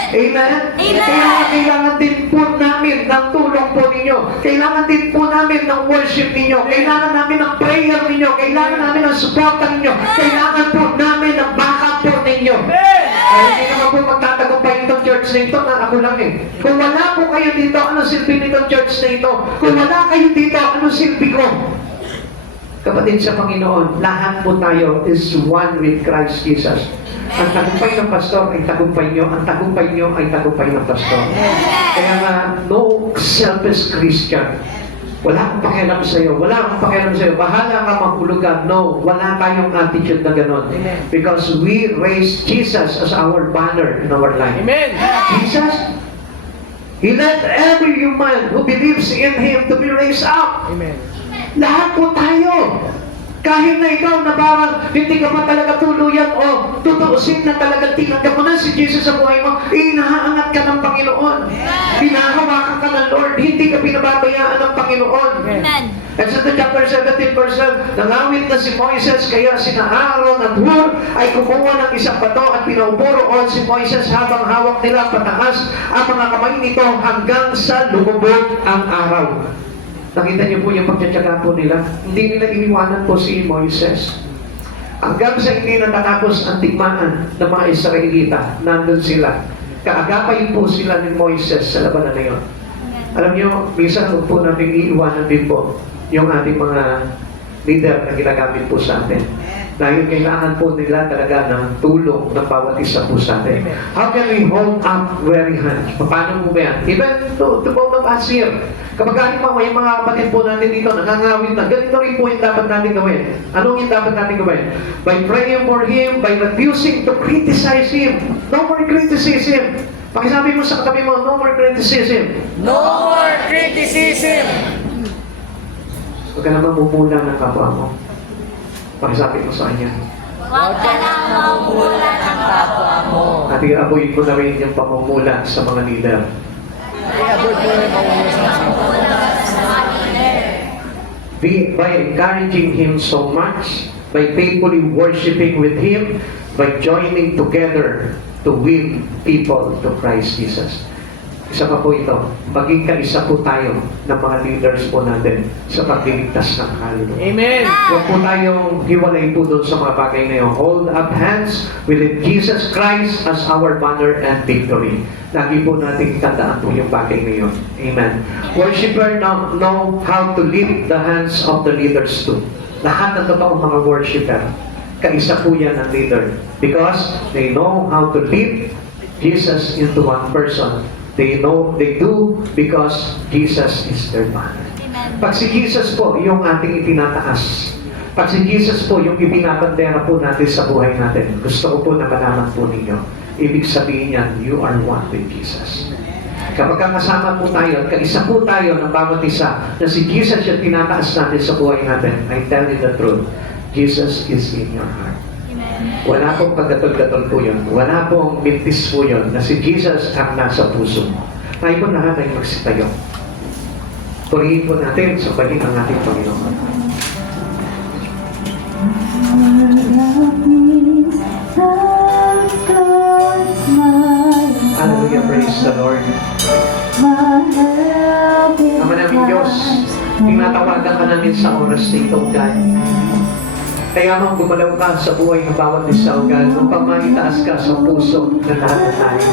Amen? Amen. Kaya kailangan din po namin ng tulong po ninyo. Kailangan din po namin ng worship ninyo. Kailangan namin ng prayer ninyo. Kailangan namin ng support ninyo. Kailangan po namin ng backup po ninyo. Ay, hindi naman po magtatagumpay itong church na ito na ako lang eh. Kung wala po kayo dito, ano silbi nitong church na ito? Kung wala kayo dito, ano silbi ko? Kapatid sa Panginoon, lahat po tayo is one with Christ Jesus. Ang tagumpay ng pastor ay tagumpay nyo. Ang tagumpay nyo ay tagumpay ng pastor. Kaya nga, no selfish Christian. Wala akong pakialam sa'yo. Wala akong pakialam sa'yo. Bahala ka mahulugan. No, wala tayong attitude na gano'n. Because we raise Jesus as our banner in our life. Amen. Jesus, He let every human who believes in Him to be raised up. Amen. Lahat po tayo. Kahit na ikaw na parang hindi ka pa talaga tuluyan o tutuusin na talaga tinanggap mo na si Jesus sa buhay mo, inaangat ka ng Panginoon. Pinahawakan ka ng Lord. Hindi ka pinababayaan ng Panginoon. Amen. At sa chapter 17 verse 12, nangawit na si Moises, kaya sina Aaron at Hur ay kumuha ng isang bato at pinaupuroon si Moises habang hawak nila pataas ang mga kamay nito hanggang sa lumubog ang araw. Nakita niyo po yung pagtsatsaga po nila. Hindi nila iniwanan po si Moises. Hanggang sa hindi natatapos ang tigmaan ng mga Israelita, nandun sila. Kaagapay po sila ni Moises sa labanan na yun. Alam niyo, minsan huwag po natin iiwanan din po yung ating mga leader na ginagamit po sa atin. Dahil kailangan po nila talaga ng tulong ng bawat isa po sa atin. How can we hold up very hands? Paano mo ba yan? Even to both of us here. Kapag galing pa may mga kapatid po natin dito, nangangawit na, ganito rin po yung dapat natin gawin. Anong yung dapat natin gawin? By praying for him, by refusing to criticize him. No more criticism. Pakisabi mo sa katabi mo, no more criticism. No more criticism. Huwag ka na mamumula ng kapwa mo. Pakisabi mo sa kanya. Huwag ka nang mamumula ng kapwa mo. At i-avoid mo na rin yung pamumula sa mga leader. I-avoid mo yung pamumulat sa By encouraging him so much, by faithfully worshiping with him, by joining together to win people to Christ Jesus. Isa pa po ito, maging kaisa po tayo ng mga leaders po natin sa pagliligtas ng kaluluwa. Amen. Huwag po tayong hiwalay po doon sa mga bagay na yun. Hold up hands with Jesus Christ as our banner and victory. Lagi po natin tandaan po yung bagay na yun. Amen. Worshipper know how to lift the hands of the leaders too. Lahat ng totoong mga worshipper, kaisa po yan ang leader. Because they know how to lift Jesus into one person. They do because Jesus is their banner. Amen. Pag si Jesus po yung ating itinataas, pag si Jesus po yung ipinapandera po natin sa buhay natin, gusto ko po na malaman po ninyo, ibig sabihin yan, you are one with Jesus. Kapag kasama po tayo, kaisa po tayo ng bawat isa, na si Jesus yung tinataas natin sa buhay natin, I tell you the truth, Jesus is in your heart. Wala pong paggatol-gatol po yun. Wala pong mintis po yun na si Jesus ang nasa puso mo. Tayo po lahat ay magsitayo. Purihin po natin sa pagiging ang ating Panginoon. Hallelujah, praise the Lord. Ama namin Diyos, tingnan tinatawagan ka namin sa oras na ito, God. Kaya mang gumalaw ka sa buhay ng bawat isa, God, upang maitaas ka sa puso ng lahat ng tayo.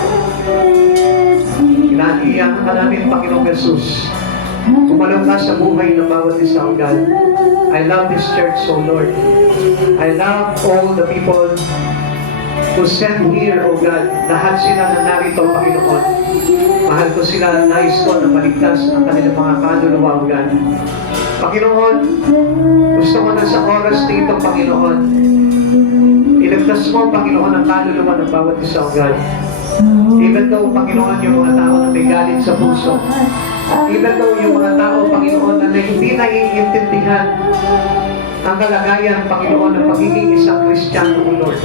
Inahiyan ka namin, Panginoong Jesus. Gumalaw ka sa buhay ng bawat isa, God. I love this church, so Lord. I love all the people who sent here, O God. Lahat sila na narito, Panginoon. Mahal ko sila, nais ko na maligtas ang kanilang mga kaluluwa, O God. Panginoon, gusto ko na sa oras dito, Panginoon, iligtas mo, Panginoon, ang kaluluwa ng bawat isa, O God. Even though, Panginoon, yung mga tao na may galit sa puso, even though yung mga tao, Panginoon, na hindi naiintindihan ang kalagayan, Panginoon, ng pagiging isang Kristiyano, O Lord.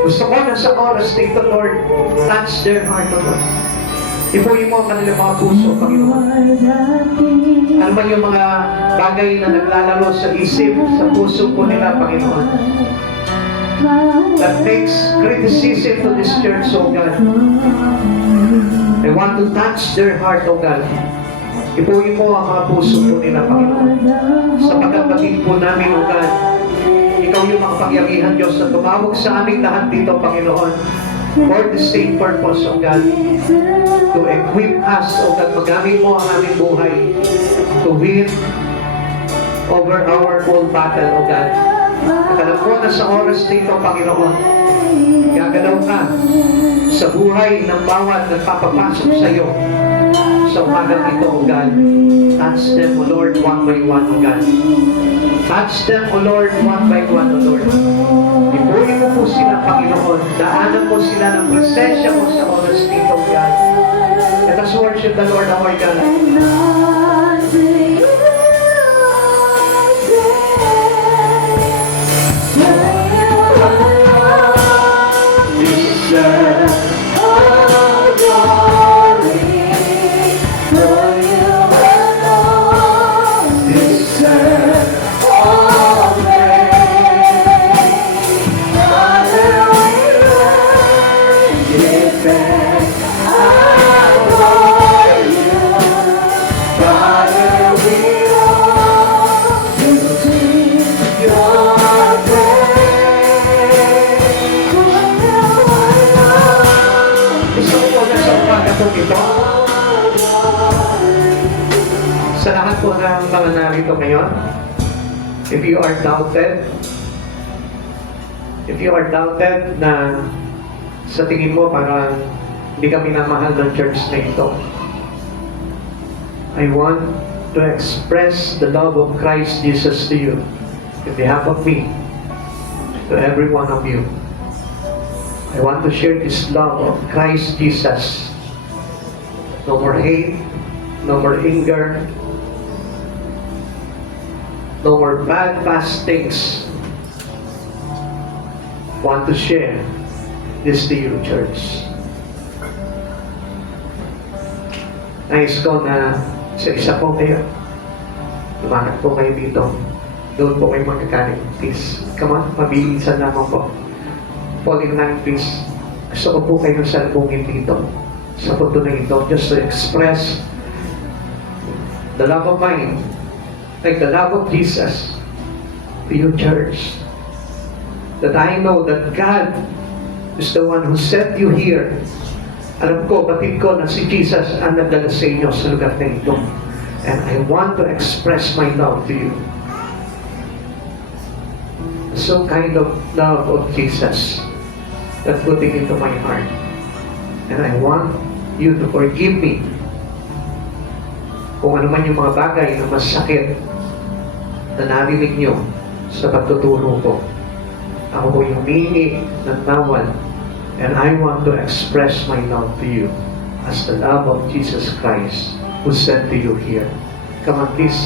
Gusto ko na sa oras dito, Lord, touch their heart, O Lord. Ipunin mo ang kanilang mga puso, Panginoon. Ano man yung mga bagay na naglalaro sa isip, sa puso po nila, Panginoon, that makes criticism to this church, O God. I want to touch their heart, O God. Ipunin mo ang mga puso po nila, Panginoon. Sa pagkakabig po namin, O God, ikaw yung makapangyarihan, Diyos, na tumawag sa aming lahat dito, Panginoon, for the same purpose, O God, to equip us, O God, magamit mo ang aming buhay to win over our own battle, O God. At alam ko na sa oras dito, Panginoon, gagalaw ka sa buhay ng bawat nagpapapasok sa iyo sa umagang ito, O God. Touch them, O Lord, one by one, O God. Touch them, O Lord, one by one, O Lord. Ipunin mo po sila, Panginoon. Daanan mo sila ng presensya mo sa oras dito, O God. Let us worship the Lord, our God. Ito. Sa lahat po ng mga narito ngayon, if you are doubted na sa tingin mo parang hindi ka minamahal ng church na ito, I want to express the love of Christ Jesus to you, in behalf of me, to every one of you. I want to share this love of Christ Jesus. No more hate, no more anger, no more bad past things. Want to share this to you, church. Nais ko na sa isa po kayo, lumakad po kayo dito. Doon po kayo magkakaling. Please, come on, mabilisan lamang po. Fall in line, please. Gusto ko po kayo salubungin dito. Sa punto na ito, just to express the love of mine, like the love of Jesus to you, church. That I know that God is the one who sent you here. Alam ko, batid ko na si Jesus ang nagdala sa inyo sa lugar na ito. And I want to express my love to you. So kind of love of Jesus that putting into my heart. And I want you to forgive me kung ano man yung mga bagay na masakit na narinig nyo sa pagtuturo ko. Ako po yung humingi ng tawad, and I want to express my love to you as the love of Jesus Christ who sent to you here. Come on, please.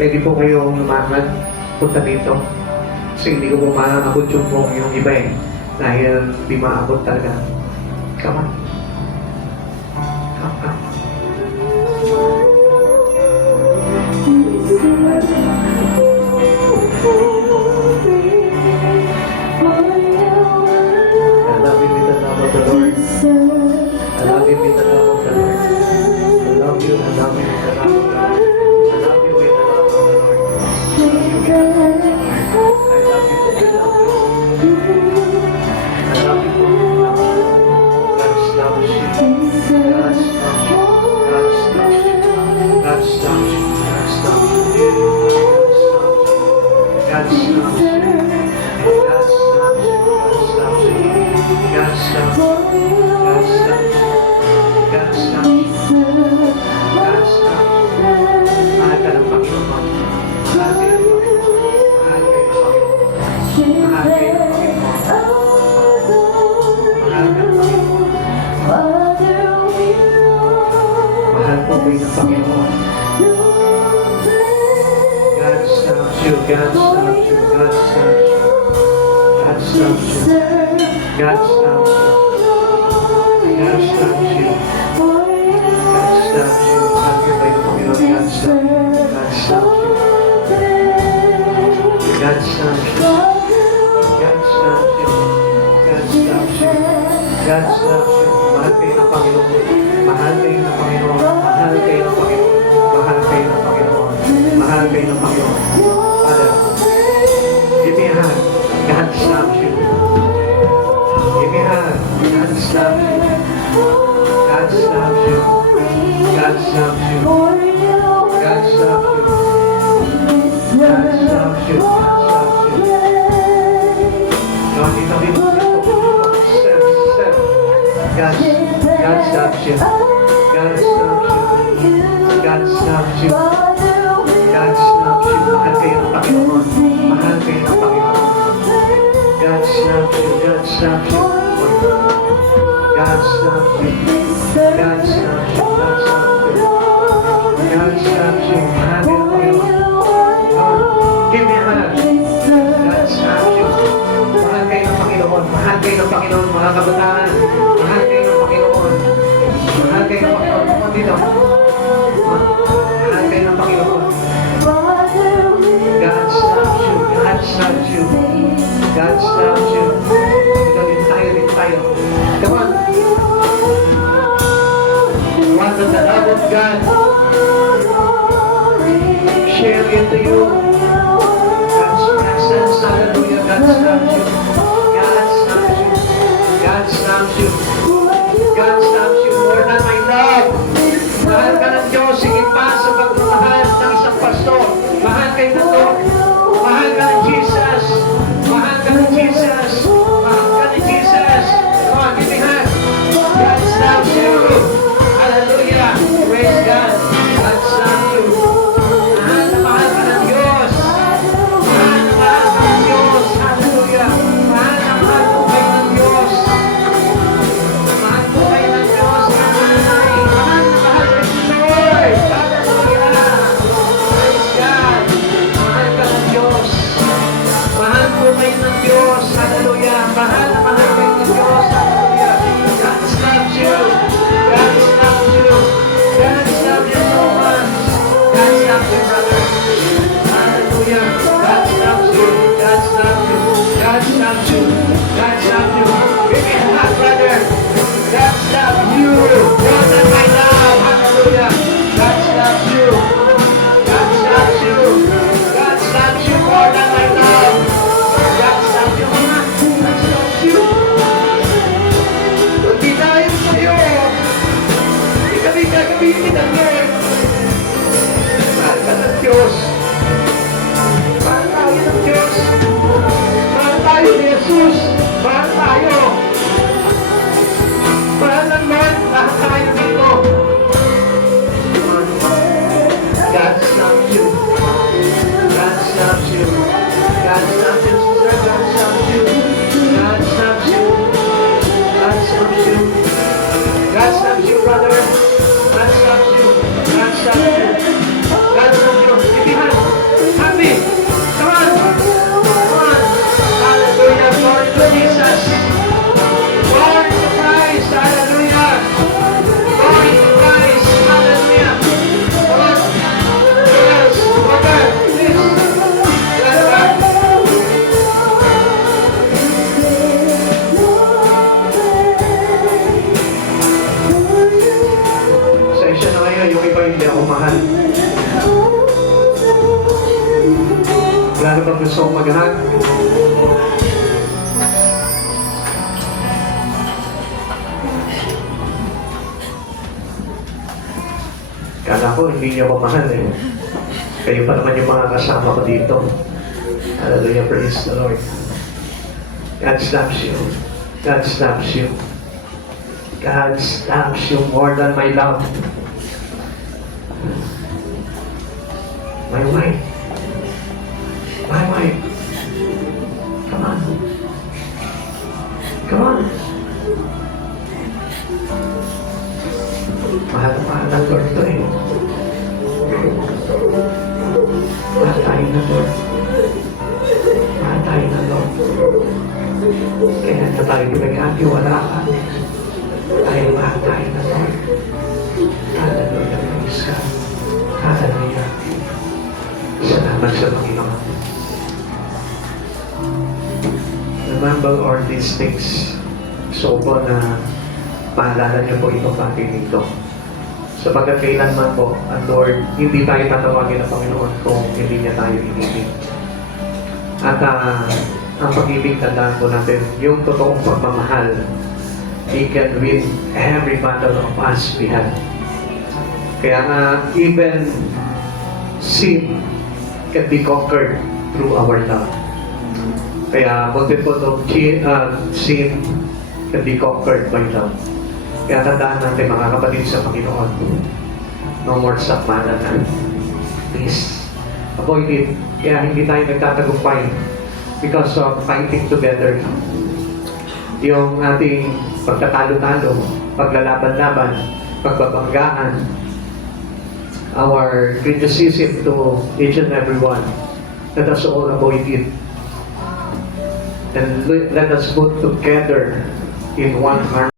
Pwede po kayong lumakad, punta dito. Kasi hindi ko po maabot yung iba eh. Dahil di maabot talaga. Come on. Come. I love you with the love of the Lord. I love you with the love of the Lord. God loves you. God loves you. God loves you. God loves you. God loves you. God loves you. Mahal ka ng Panginoon. Mahal kayo ng Panginoon. Mahal kayo ng Panginoon. Mahal kayo ng Panginoon. Mahal ka ng Panginoon. Mahal po kayo ng Panginoon. God loves you. God loves you. God loves you. God loves you. God loves you. God loves you. God loves you. Mahal po kayo ng Panginoon. God loves you. God loves you. God loves you. God loves you. God loves you. God loves you. Mahal kayo ng Panginoon. Mahal kayo ng Panginoon. Mahal kayo ng Panginoon. Mahal kayo ng Panginoon. Mahal kayo ng Panginoon. Father, give me a hand. God loves you. Give me a hand. God loves you. God loves you. God loves you. God loves you. God loves you. God loves you. God, itabi mo po. Step, step. God loves you. God loves you. God loves you. God loves you. Mahal kayo ng Panginoon. Mahal kayo ng Panginoon. God loves you. God loves you. God loves you. God loves you. God loves you. God loves you. Mahal kayo ng Panginoon. God, give me a hand. God loves you. Mahal kayo ng Panginoon. Mahal kayo ng Panginoon, mga kabataan. Mahal kayo ng Panginoon. Mahal kayo ng Panginoon. Kung dito. Mahal kayo ng Panginoon. God loves you. God loves you. God loves you. Ito din tayo. Come on. What does the love of God share into you? God's presence. Hallelujah. God loves you. God loves you. God loves you. God loves you more than my love. Mahal ka ng Diyos, higit pa sa pagmamahal ng isang pastor. Mahal kayo ng Lord. Mahal ka ng Jesus. Mahal ka ng Jesus. Mahal ka ng Jesus. Come on, give me hand. God loves you. Hallelujah. Praise God. God loves you. Mahal na mahal ka ng Diyos. Mahal na mahal ka ng Diyos. Hallelujah. Mahal na mahal po kayo ng Diyos. Mahal po kayo ng Diyos. Mahal na mahal kayo ng Lord. Hallelujah. Praise God. Mahal ka ng Diyos. Mahal po kayo ng Diyos. Hallelujah. Mahal na mahal kayo ng Diyos. Hallelujah. God loves you. God loves you. God loves you so much. God loves you, brother. Hallelujah. God loves you. God loves you. God loves you. God loves you. Give me a hand, brother. God loves you. More than my love. Hallelujah. God loves you. God loves you. God loves you more than my love. God loves you, mama. God loves you. Hindi tayo sa'yo. Hindi kami gagamitin ng Lord. Mahal ka ng Diyos. Mahal tayo ng Diyos. Mahal tayo ni Jesus. Mahal tayo. Mahal ng Lord. Lahat tayo dito. God loves you. God loves you. God loves you, sister. God loves you. God loves you. God loves you. God loves you, brother. God loves you. God loves you. God loves you. Give me hand. Happy. Come on. Come on. Hallelujah. Glory to Jesus. Glory to Christ. Hallelujah. Glory to Christ. Hallelujah. Come on. Yes. Brother. Please. Yes, sir. Sensya na ngayon, yung iba hindi ako mahal. Wala na bang gusto kong mag-hug? Kala ko, hindi niyo ako mahal eh. Kayo pa naman yung mga kasama ko dito. Hallelujah, praise the Lord. God loves you. God loves you. God loves you more than my love. My wife. My wife. Come on. Come on. Mahal ng Lord to eh. Mahal tayo ng Lord. Mahal tayo ng Lord. Kaya na tayo pinag-atiwalaan. Dahil mahal tayo ng Lord. Hallelujah, praise God. Hallelujah. Salamat sa Panginoon. Remember all these things. So po na maalala niyo po ito pati nito. Sapagkat kailanman po, ang Lord, hindi tayo tatawagin ng Panginoon kung hindi niya tayo inibig. At ang pag-ibig, tandaan po natin, yung totoong pagmamahal, He can win every battle of us we have. Kaya nga, even sin can be conquered through our love. Kaya multiple of sin can be conquered by love. Kaya tandaan natin mga kapatid sa Panginoon, no more sakmanan na. Please, avoid it. Kaya hindi tayo nagtatagumpay because of fighting together. Yung ating pagtatalo-talo, paglalaban-laban, pagbabanggaan, our criticism to each and every one. Let us all avoid it. And let us put together in one heart.